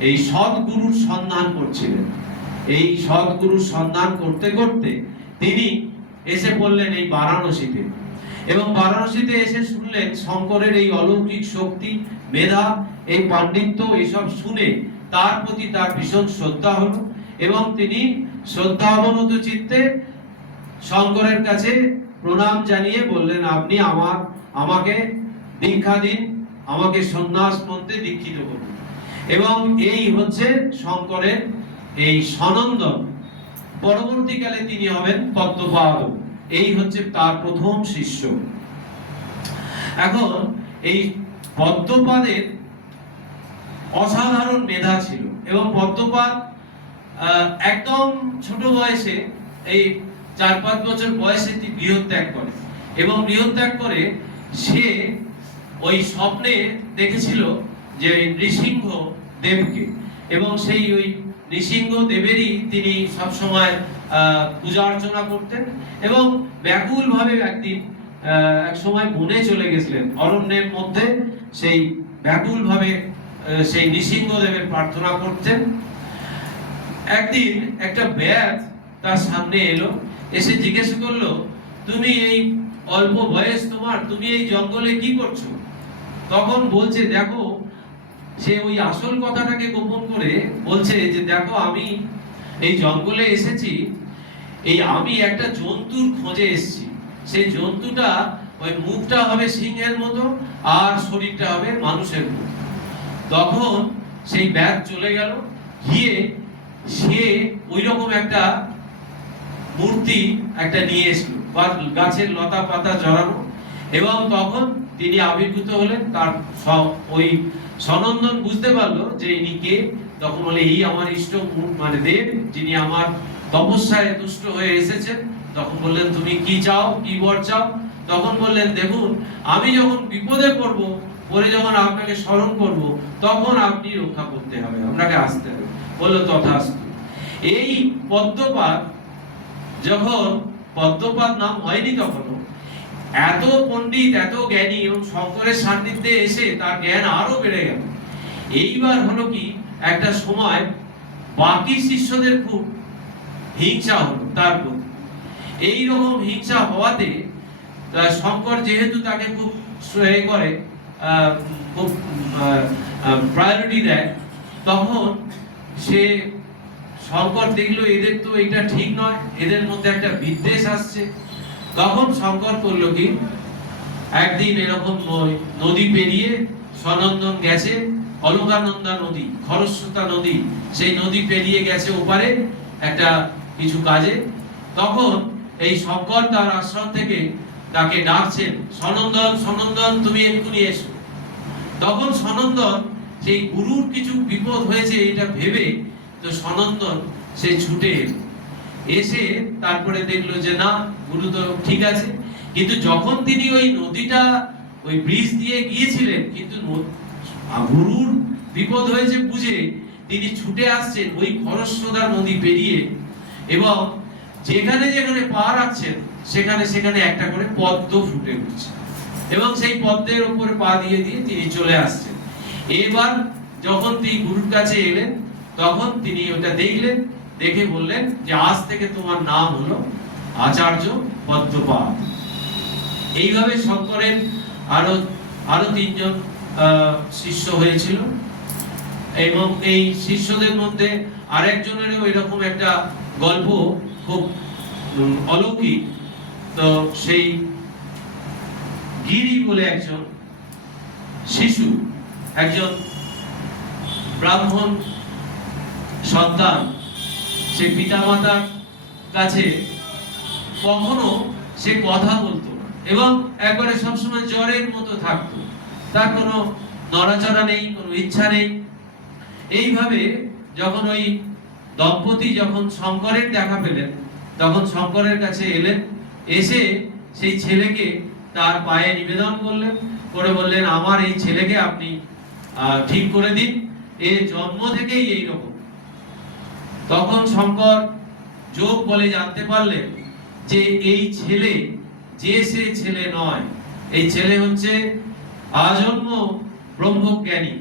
এই সদ্গুরুর সন্ধান করছিলেন। এই সদ্গুরুর সন্ধান করতে করতে তিনি এসে পড়লেন এই বারাণসীতে, এবং বারাণসীতে এসে শুনলেন শঙ্করের এই অলৌকিক শক্তি, মেধা, এই পাণ্ডিত্য, এইসব শুনে তার প্রতি তার ভীষণ শ্রদ্ধা হলো, এবং তিনি শ্রদ্ধা অবনত চিত্তে শঙ্করের কাছে প্রণাম জানিয়ে বললেন, আপনি আমাকে দীক্ষা দিন, আমাকে সন্ন্যাস মন্ত্রে দীক্ষিত করুন। এবং এই হচ্ছে শঙ্করের এই সনন্দন। পরবর্তীকালে তিনি হবেন পদ্মপাদ, এই হচ্ছে তার প্রথম শিষ্য। এখন এই পদ্মপাদের অসাধারণ মেধা ছিল, এবং পদ্মপাদ একদম ছোট বয়সে, এই 4-5 বছর বয়সে তিনি গৃহত্যাগ করে, এবং গৃহত্যাগ করে সে ওই স্বপ্নে দেখেছিল যে নৃসিংহ দেবকে, এবং সেই ওই নৃসিংহ দেবেরই তিনি সব সময় পূজা অর্চনা করতেন, এবং ব্যাকুল ভাবে একদিন এক সময় বনে চলে গেছিলেন, অরণ্যের মধ্যে সেই ব্যাকুল ভাবে সেই নৃসিংহ দেবের প্রার্থনা করতেন। একদিন একটা ব্যাধ তার সামনে এলো, এসে জিজ্ঞেস করলো, তুমি এই অল্প বয়স তোমার, তুমি এই জঙ্গলে কি করছো? তখন বলছে, দেখো, সে ওই আসল কথাটাকে গোপন করে বলছে যে দেখো, আমি এই জঙ্গলে এসেছি, আমি একটা জন্তুর খোঁজে এসেছি। সেই জন্তুটা ওই মুখটা হবে সিংহের মতো আর শরীরটা হবে মানুষের মতো। তখন সেই ব্যাধ চলে গেল, গিয়ে সে ওই রকম একটা মূর্তি একটা নিয়ে এসলো, গাছের লতা পাতা জড়ানো, এবং তখন তিনি আবির্ভূত হলেন। তার ওই সনন্দন বুঝতে পারলো যে ইনি কে। তখন বলে, এই আমার ইষ্ট মানে দেব, যিনি আমার তপস্যায় তুষ্ট হয়ে এসেছেন। তখন বললেন, তুমি কি চাও, কি বর চাও? তখন বললেন, দেখুন, আমি যখন বিপদে পড়ব, পরে যখন আপনাকে স্মরণ করব, তখন আপনি রক্ষা করতে হবে, আপনাকে আসতে হবে। বললো, তথাস্তু। এই পদ্মপাদ, যখন পদ্মপাদ নাম হয়নি তখনও, এত পণ্ডিত, এত জ্ঞানী, এবং শঙ্করের সান্নিধ্যে এসে তার জ্ঞান আরো বেড়ে গেল। এইবার হলো কি, একটা সময় বাকি শিষ্যদের খুব হিংসা হলো তার প্রতি। এইরকম হিংসা হওয়াতে শঙ্কর যেহেতু তাকে খুব করে, খুব প্রায়োরিটি দেয়, তখন সে শঙ্কর দেখলো এদের তো এটা ঠিক নয়, এদের মধ্যে একটা বিদ্বেষ আসছে। তখন শঙ্কর করলো কি, একদিন এরকম নদী পেরিয়ে সনন্দন গেছে, অলকানন্দা নদী, খরস্রোতা নদী, সেই নদী পেরিয়ে গেছে ওপারে একটা কিছু কাজে। তখন এই শঙ্কর তার আশ্রম থেকে তাকে ডাকছেন, সনন্দন, সনন্দন, তুমি এক্ষুনি এসো। তখন সনন্দন সেই গুরুর কিছু বিপদ হয়েছে এটা ভেবে, তো সনন্দন সে ছুটে এলো, এসে তারপরে দেখলো যে না, গুরু তো ঠিক আছে। কিন্তু যখন তিনি ওই নদীটা, ওই ব্রিজ দিয়ে গিয়েছিলেন, কিন্তু গুরুর বিপদ হয়েছে বুঝে তিনি ছুটে আসছেন ওই খরস্রোতা নদী পেরিয়ে, এবং যেখানে যেখানে পা রাখছেন সেখানে সেখানে একটা করে পদ্ম ফুটে উঠছে, এবং সেই পদ্মের উপর পা দিয়ে দিয়ে তিনি চলে আসছেন। এবার যখন তিনি গুরুর কাছে এলেন, তখন তিনি ওটা দেখলেন, দেখে বললেন যে আজ থেকে তোমার নাম হলো আচার্য পদ্মপাদ। এইভাবে শঙ্করের আরো 3 জন শিষ্য হয়েছিল, এবং এই শিষ্যদের মধ্যে আরেকজনেরও এরকম একটা গল্প খুব অলৌকিক। তো সেই গিরি বলে একজন শিশু, একজন ব্রাহ্মণ সন্তান, সে পিতামাতার কাছে কখনো সে কথা বলতো না, এবং একবারে সবসময় জ্বরের মতো থাকতো, তার কোনো নড়াচড়া নেই, কোনো ইচ্ছা নেই। এইভাবে যখন ওই দম্পতি যখন শঙ্করের দেখা পেলেন, তখন শঙ্করের কাছে এলেন, এসে সেই ছেলেকে তার পায়ে নিবেদন করলেন, করে বললেন, আমার এই ছেলেকে আপনি ঠিক করে দিন, এর জন্ম থেকেই এইরকম। তখন শঙ্কর যোগ বলে জানতে পারলেন যে এই ছেলে যে সে ছেলে নয়, এই ছেলে হচ্ছে আজন্ম ব্রহ্মজ্ঞানী,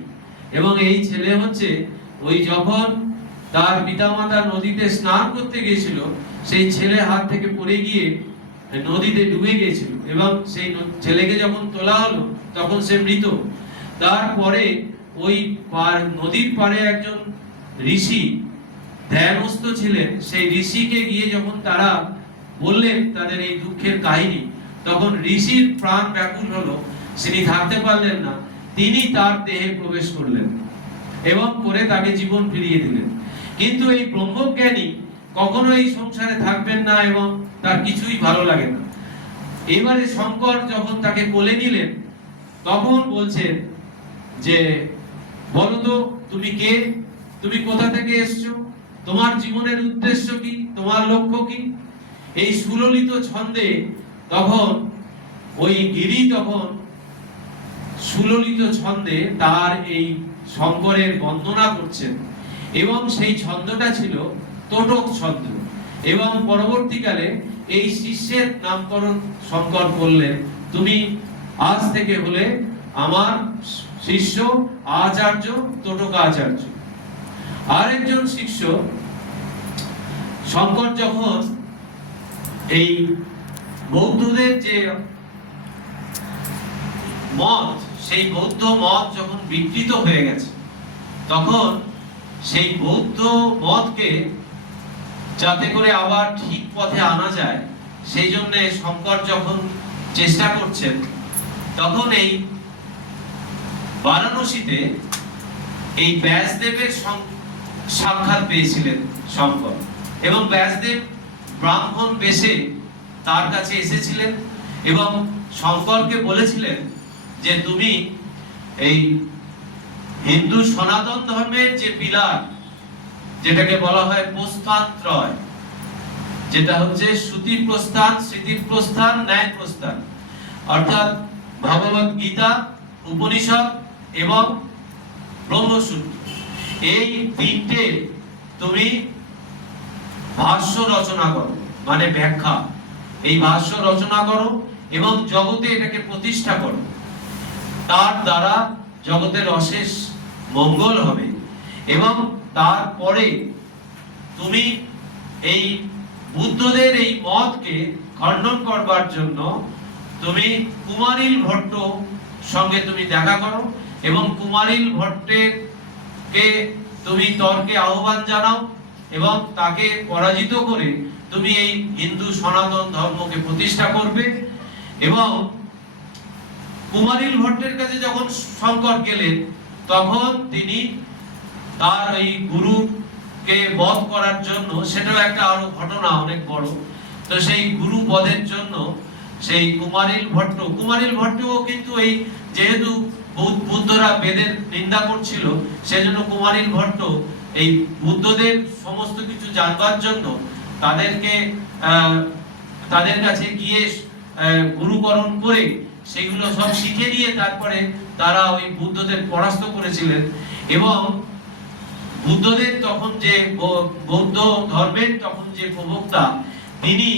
এবং এই ছেলে হচ্ছে ওই যখন তার পিতামাতা নদীতে স্নান করতে গিয়েছিল, সেই ছেলে হাত থেকে পড়ে গিয়ে নদীতে ডুবে গিয়েছিল এবং সেই ছেলেকে যখন তোলা হলো তখন সে মৃত। তারপরে ওই নদীর পাড়ে একজন ঋষি ধ্যানস্থ ছিলেন, সেই ঋষিকে গিয়ে যখন তারা বললেন তাদের এই দুঃখের কাহিনী, তখন ঋষির প্রাণ ব্যাকুল হলো, তিনি থাকতে পারলেন না, তিনি তার দেহে প্রবেশ করলেন এবং করে তাকে জীবন ফিরিয়ে দিলেন। কিন্তু এই ব্রহ্মজ্ঞানী কখনো এই সংসারে থাকবেন না এবং তার কিছুই ভালো লাগে না। এবারে শঙ্কর যখন তাকে কোলে নিলেন তখন বলছেন যে বলো তো তুমি কে, তুমি কোথা থেকে এসছো, তোমার জীবনের উদ্দেশ্য কি, তোমার লক্ষ্য কি। এই সুললিত ছন্দে তখন ওই গিরি তখন সুললিত ছন্দে তার এই শঙ্করের বন্দনা করছেন এবং সেই ছন্দটা ছিল তোটক ছন্দ। এবং পরবর্তীকালে এই শিষ্যের নামকরণ শঙ্কর করলেন, তুমি আজ থেকে হলে আমার শিষ্য আচার্য তোটকাচার্য। আরেকজন শিষ্য শঙ্কর যখন এই বৌদ্ধদের যে মত, সেই বৌদ্ধ মত যখন বিকৃত হয়ে গেছে, তখন সেই বৌদ্ধ মতকে যাতে করে আবার ঠিক পথে আনা যায়, সেই জন্য শঙ্কর যখন চেষ্টা করছেন, তখন এই বারাণসীতে এই ব্যাসদেবের সাক্ষাৎ পেয়েছিলেন শঙ্কর। এবং ব্যাসদেব ব্রাহ্মণ বেশে তার কাছে এসেছিলেন এবং শঙ্করকে বলেছিলেন যে তুমি এই হিন্দু সনাতন ধর্মের যে পিলার, যেটাকে বলা হয় প্রস্থানত্রয়, যেটা হচ্ছে শ্রুতি প্রস্থান, স্মৃতি প্রস্থান, ন্যায় প্রস্থান, অর্থাৎ ভগবত গীতা, উপনিষদ এবং ব্রহ্মসূত্র, এই তিনটে তুমি ভাষ্য রচনা করো, মানে ব্যাখ্যা, এই ভাষ্য রচনা করো এবং জগতে এটাকে প্রতিষ্ঠা করো, তার দ্বারা জগতের অশেষ মঙ্গল হবে। এবং তারপরে তুমি এই বুদ্ধদের এই মতকে খণ্ডন করবার জন্য তুমি কুমারিল ভট্ট সঙ্গে তুমি দেখা করো এবং কুমারিল ভট্টের কে তুমি তর্কে আহ্বান জানাও এবং তাকে পরাজিত করে তুমি এই হিন্দু সনাতন ধর্মকে প্রতিষ্ঠা করবে। এবং কুমারিল ভট্টের কাছে যখন শঙ্কর গেলেন, তখন তিনি তার এই গুরুকে বধ করার জন্য, সেটাও একটা আরো ঘটনা অনেক বড়, তো সেই গুরু বধের জন্য সেই কুমারিল ভট্টও কিন্তু এই যেহেতু বুদ্ধরা বেদের নিন্দা করছিল, সেজন্য কুমারিল ভট্ট এই বুদ্ধদের সমস্ত কিছু জানবার জন্য তাদের কাছে গিয়ে গুরুকরণ করে সেগুলো সব শিখে নিয়ে তারপরে তারা ওই বুদ্ধদের পরাস্ত করেছিলেন। এবং বুদ্ধদের তখন যে বৌদ্ধ ধর্মের তখন যে প্রবক্তা, তিনি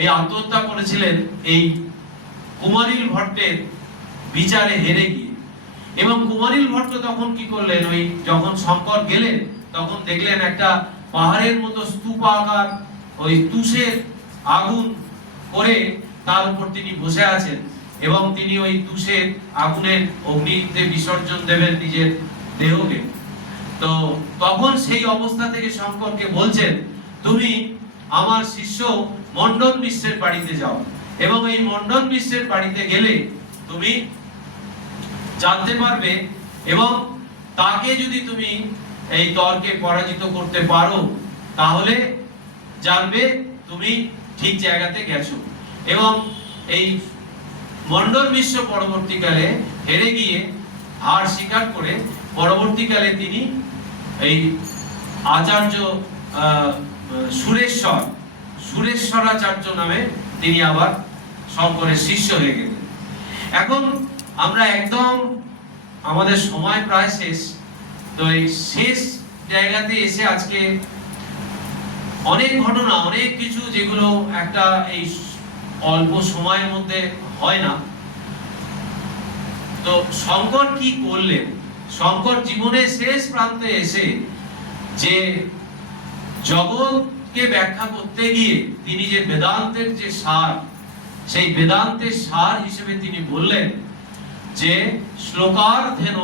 এই আত্মহত্যা করেছিলেন এই কুমারিল ভট্টের বিচারে হেরে গিয়ে। এবং কুমারিল ভট্ট তখন কি করলেন, ওই যখন শঙ্কর গেলেন তখন দেখলেন একটা পাহাড়ের মতো স্তূপাকার ওই তুষের আগুন করে তার উপর তিনি বসে আছেন এবং তিনি ওই তুষের আগুনের অগ্নিতে বিসর্জন দেবেন নিজের দেহকে। তো তখন সেই অবস্থা থেকে শঙ্করকে বলছেন, তুমি আমার শিষ্য মন্ডন মিশ্রের বাড়িতে যাও এবং এই মন্ডন মিশ্রের বাড়িতে গেলে তুমি জানতে পারবে এবং তাকে যদি তুমি এই তর্কে পরাজিত করতে পারো, তাহলে জানবে তুমি ঠিক জায়গাতে গেছো। এবং এই মন্ডন মিশ্র পরবর্তীকালে হেরে গিয়ে হার স্বীকার করে পরবর্তীকালে তিনি এই আচার্য সুরেশ্বরাচার্য নামে তিনি আবার শঙ্করের শিষ্য হয়ে গেলেন। এখন আমরা একদম আমাদের সময় প্রায় শেষ, তো এই শেষ জায়গাতে এসে আজকে অনেক ঘটনা, অনেক কিছু যেগুলো একটা এই অল্প সময়ের মধ্যে হয় না। তো শঙ্কর কি করলেন, শঙ্কর জীবনের শেষ প্রান্তে এসে যে জগৎকে ব্যাখ্যা করতে গিয়ে তিনি যে বেদান্তের যে সার সেই বেদান্তের সার হিসেবে তিনি বললেন যে শ্লোকার্থেন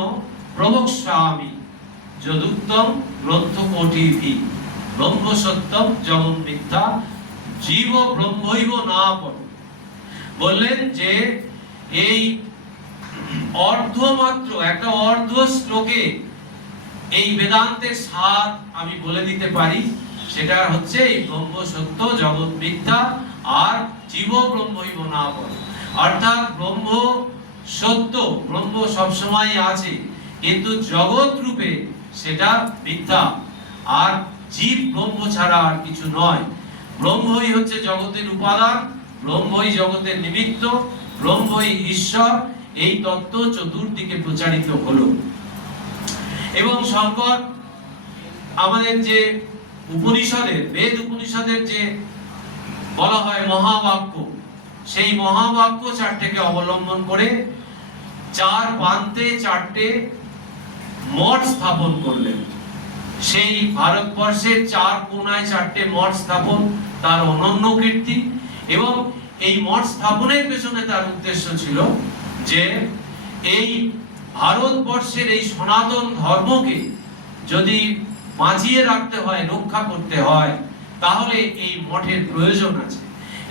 প্রবক্ষ্যামি যদুক্তম গ্রন্থ কোটিভি ব্রহ্ম সত্যম জগৎ মিথ্যা জীব ব্রহ্মৈব না পর। বললেন যে এই অর্ধমাত্র একটা অর্ধ শ্লোকে এই বেদান্তের সার আমি বলে দিতে পারি। সেটা হচ্ছে এই ব্রহ্ম সত্য জগৎ মিথ্যা আর জীব ব্রহ্মৈব না পর। অর্থাৎ ব্রহ্ম সত্য, ব্রহ্ম সবসময় আছে, কিন্তু জগৎ রূপে সেটা মিথ্যা, আর জীব ব্রহ্ম ছাড়া আর কিছু নয়। ব্রহ্মই হচ্ছে জগতের উপাদান, ব্রহ্মই জগতের নিমিত্ত, ব্রহ্মই ঈশ্বর। এই তত্ত্ব চতুর্দিকে প্রচারিত হলো। এবং শঙ্কর আমাদের যে উপনিষদের, বেদ উপনিষদের যে বলা হয় মহাবাক্য, সেই মহাবাক্য চারটেকে অবলম্বন করে চার প্রান্তে চারটে মঠ স্থাপন করলেন। সেই ভারতবর্ষের চার কোণায় চারটে মঠ স্থাপন তার অনন্য কীর্তি। এবং এই মঠ স্থাপনের পেছনে তার উদ্দেশ্য ছিল যে এই ভারতবর্ষের এই সনাতন ধর্মকে যদি বাঁচিয়ে রাখতে হয়, রক্ষা করতে হয়, তাহলে এই মঠের প্রয়োজন আছে।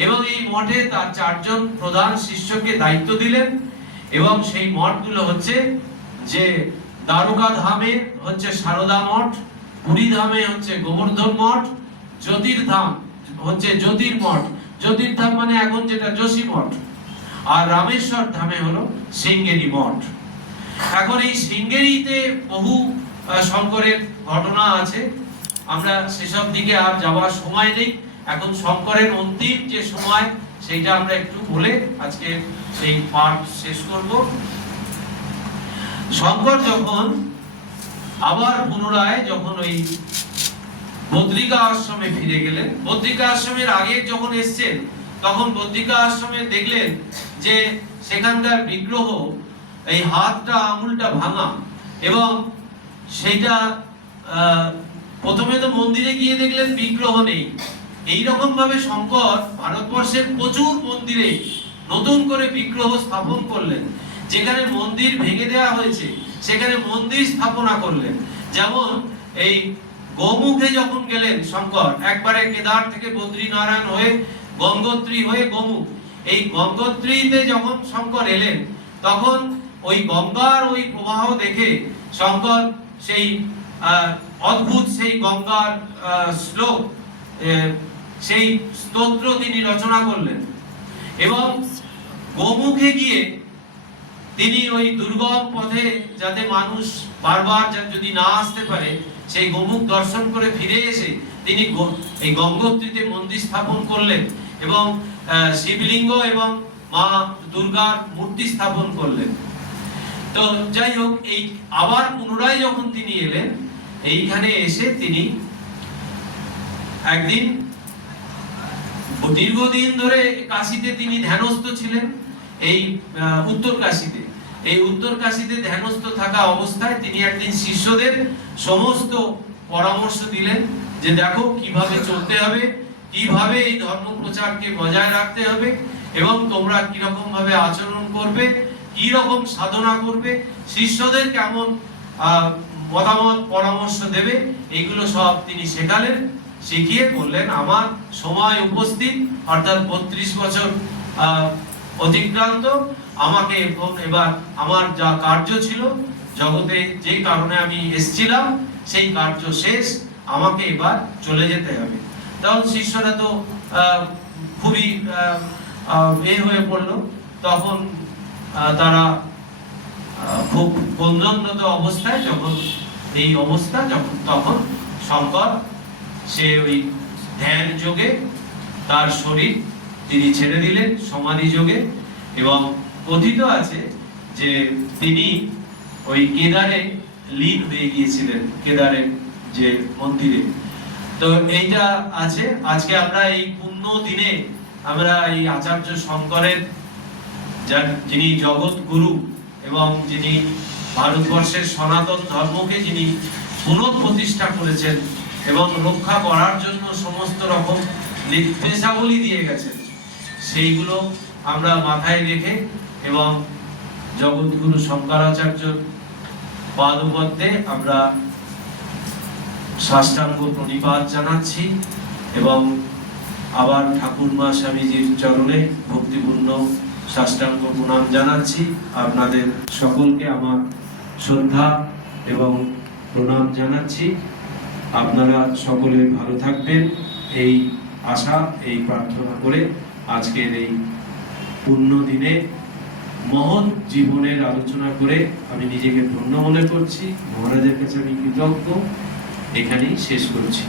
এবং এই মঠে তার চারজন প্রধান শিষ্যকে দায়িত্ব দিলেন। এবং সেই মঠগুলো হচ্ছে যে দ্বারকা ধামে হচ্ছে সারদা মঠ, পুরী ধামে হচ্ছে গোবর্ধন মঠ, জ্যোতির্ধাম হচ্ছে জ্যোতির্মঠ, জ্যোতির্ধাম মানে এখন যেটা যোশী মঠ, আর রামেশ্বর ধামে হলো শৃঙ্গেরি মঠ। এখন এই শৃঙ্গেরিতে বহু শঙ্করের ঘটনা আছে, আমরা সেসব দিকে আর যাওয়ার সময় নেই। এখন শঙ্করের অন্তিম যে সময়, সেইটা আমরা একটু বলে আজকে সেই পাঠ শেষ করব। শঙ্কর যখন আবার পুনরায় যখন ওই বদ্রিকা আশ্রমে ফিরে গেলেন, বদ্রিকা আশ্রমের আগে যখন এসেছেন তখন বদ্রিকা আশ্রমে দেখলেন যে সেখানকার বিগ্রহ এই হাতটা আঙুলটা ভাঙা, এবং সেটা প্রথমে তো মন্দিরে গিয়ে দেখলেন বিগ্রহ নেই। এইরকম ভাবে শঙ্কর ভারতবর্ষের প্রচুর মন্দিরে নতুন করে বিগ্রহ স্থাপন করলেন। যেখানে মন্দির ভেঙে দেওয়া হয়েছে সেখানে মন্দির স্থাপনা করলেন। যেমন এই গোমুখে যখন গেলেন শঙ্কর, একবারে কেদার থেকে বদ্রীনারায়ণ হয়ে গঙ্গোত্রী হয়ে গোমুখ, এই গঙ্গোত্রীতে যখন শঙ্কর এলেন তখন ওই গঙ্গার ওই প্রবাহ দেখে শঙ্কর সেই অদ্ভুত সেই গঙ্গার শ্লোক, সেই স্তোত্র তিনি রচনা করলেন। এবং গোমুখে গিয়ে তিনি ওই দুর্গম পথে যাতে মানুষ বারবার যদি না আসতে পারে, সেই গোমুখ দর্শন করে ফিরে এসে তিনি এই গঙ্গোত্রীতে মন্দির স্থাপন করলেন এবং শিবলিঙ্গ এবং মা দুর্গার মূর্তি স্থাপন করলেন। তো যাই হোক, এই আবার পুনরায় যখন তিনি এলেন, এইখানে এসে তিনি একদিন দীর্ঘদিন ধরে কাশীতে তিনি ধ্যানস্থ ছিলেন, এই উত্তর কাশীতে। এই উত্তর কাশীতে ধ্যানস্থ থাকা অবস্থায় তিনি একদিন শিষ্যদের সমস্ত পরামর্শ দিলেন যে দেখো কিভাবে চলতে হবে, কিভাবে এই ধর্ম প্রচারকে বজায় রাখতে হবে, এবং তোমরা কিরকম ভাবে আচরণ করবে, কি রকম সাধনা করবে, শিষ্যদের কেমন মতামত পরামর্শ দেবে, এইগুলো সব তিনি শেখালেন। শিখিয়ে বললেন আমার সময় উপস্থিত, অর্থাৎ 32 বছর অতিক্রান্ত, আমাকে এবার আমার যা কার্য ছিল জগতে, যে কারণে আমি এসেছিলাম সেই কার্য শেষ, আমাকে এবার চলে যেতে হবে। তখন শিষ্যরা তো খুবই হয়ে পড়লো। তখন তারা খুব ক্রন্দনরত অবস্থায়, যখন এই অবস্থা, তখন শঙ্কর সে ওই ধ্যান যোগে তার শরীর তিনি ছেড়ে দিলেন সমাধি যোগে। এবং কথিত আছে যে তিনি ওই কেদারে লীন হয়ে গিয়েছিলেন, কেদারের যে মন্দিরে। তো এইটা আছে। আজকে আমরা এই পুণ্য দিনে আমরা এই আচার্য শঙ্করের, যিনি জগৎ গুরু এবং যিনি ভারতবর্ষের সনাতন ধর্মকে যিনি পুনঃপ্রতিষ্ঠা করেছেন এবং রক্ষা করার জন্য সমস্ত রকম নির্দেশাবলী দিয়ে গেছেন, সেইগুলো আমরা মাথায় রেখে এবং জগৎগুরু শঙ্করাচার্যর পাদপদ্মে আমরা সাষ্টাঙ্গ প্রণিপাত জানাচ্ছি এবং আবার ঠাকুরমা স্বামীজির চরণে ভক্তিপূর্ণ সাষ্টাঙ্গ প্রণাম জানাচ্ছি। আপনাদের সকলকে আমার শ্রদ্ধা এবং প্রণাম জানাচ্ছি। আপনারা সকলে ভালো থাকবেন এই আশা, এই প্রার্থনা করে আজকের এই পূর্ণ দিনে মহৎ জীবনের আলোচনা করে আমি নিজেকে ধন্য মনে করছি। মহারাজের কাছে আমি কৃতজ্ঞ। এখানেই শেষ করছি।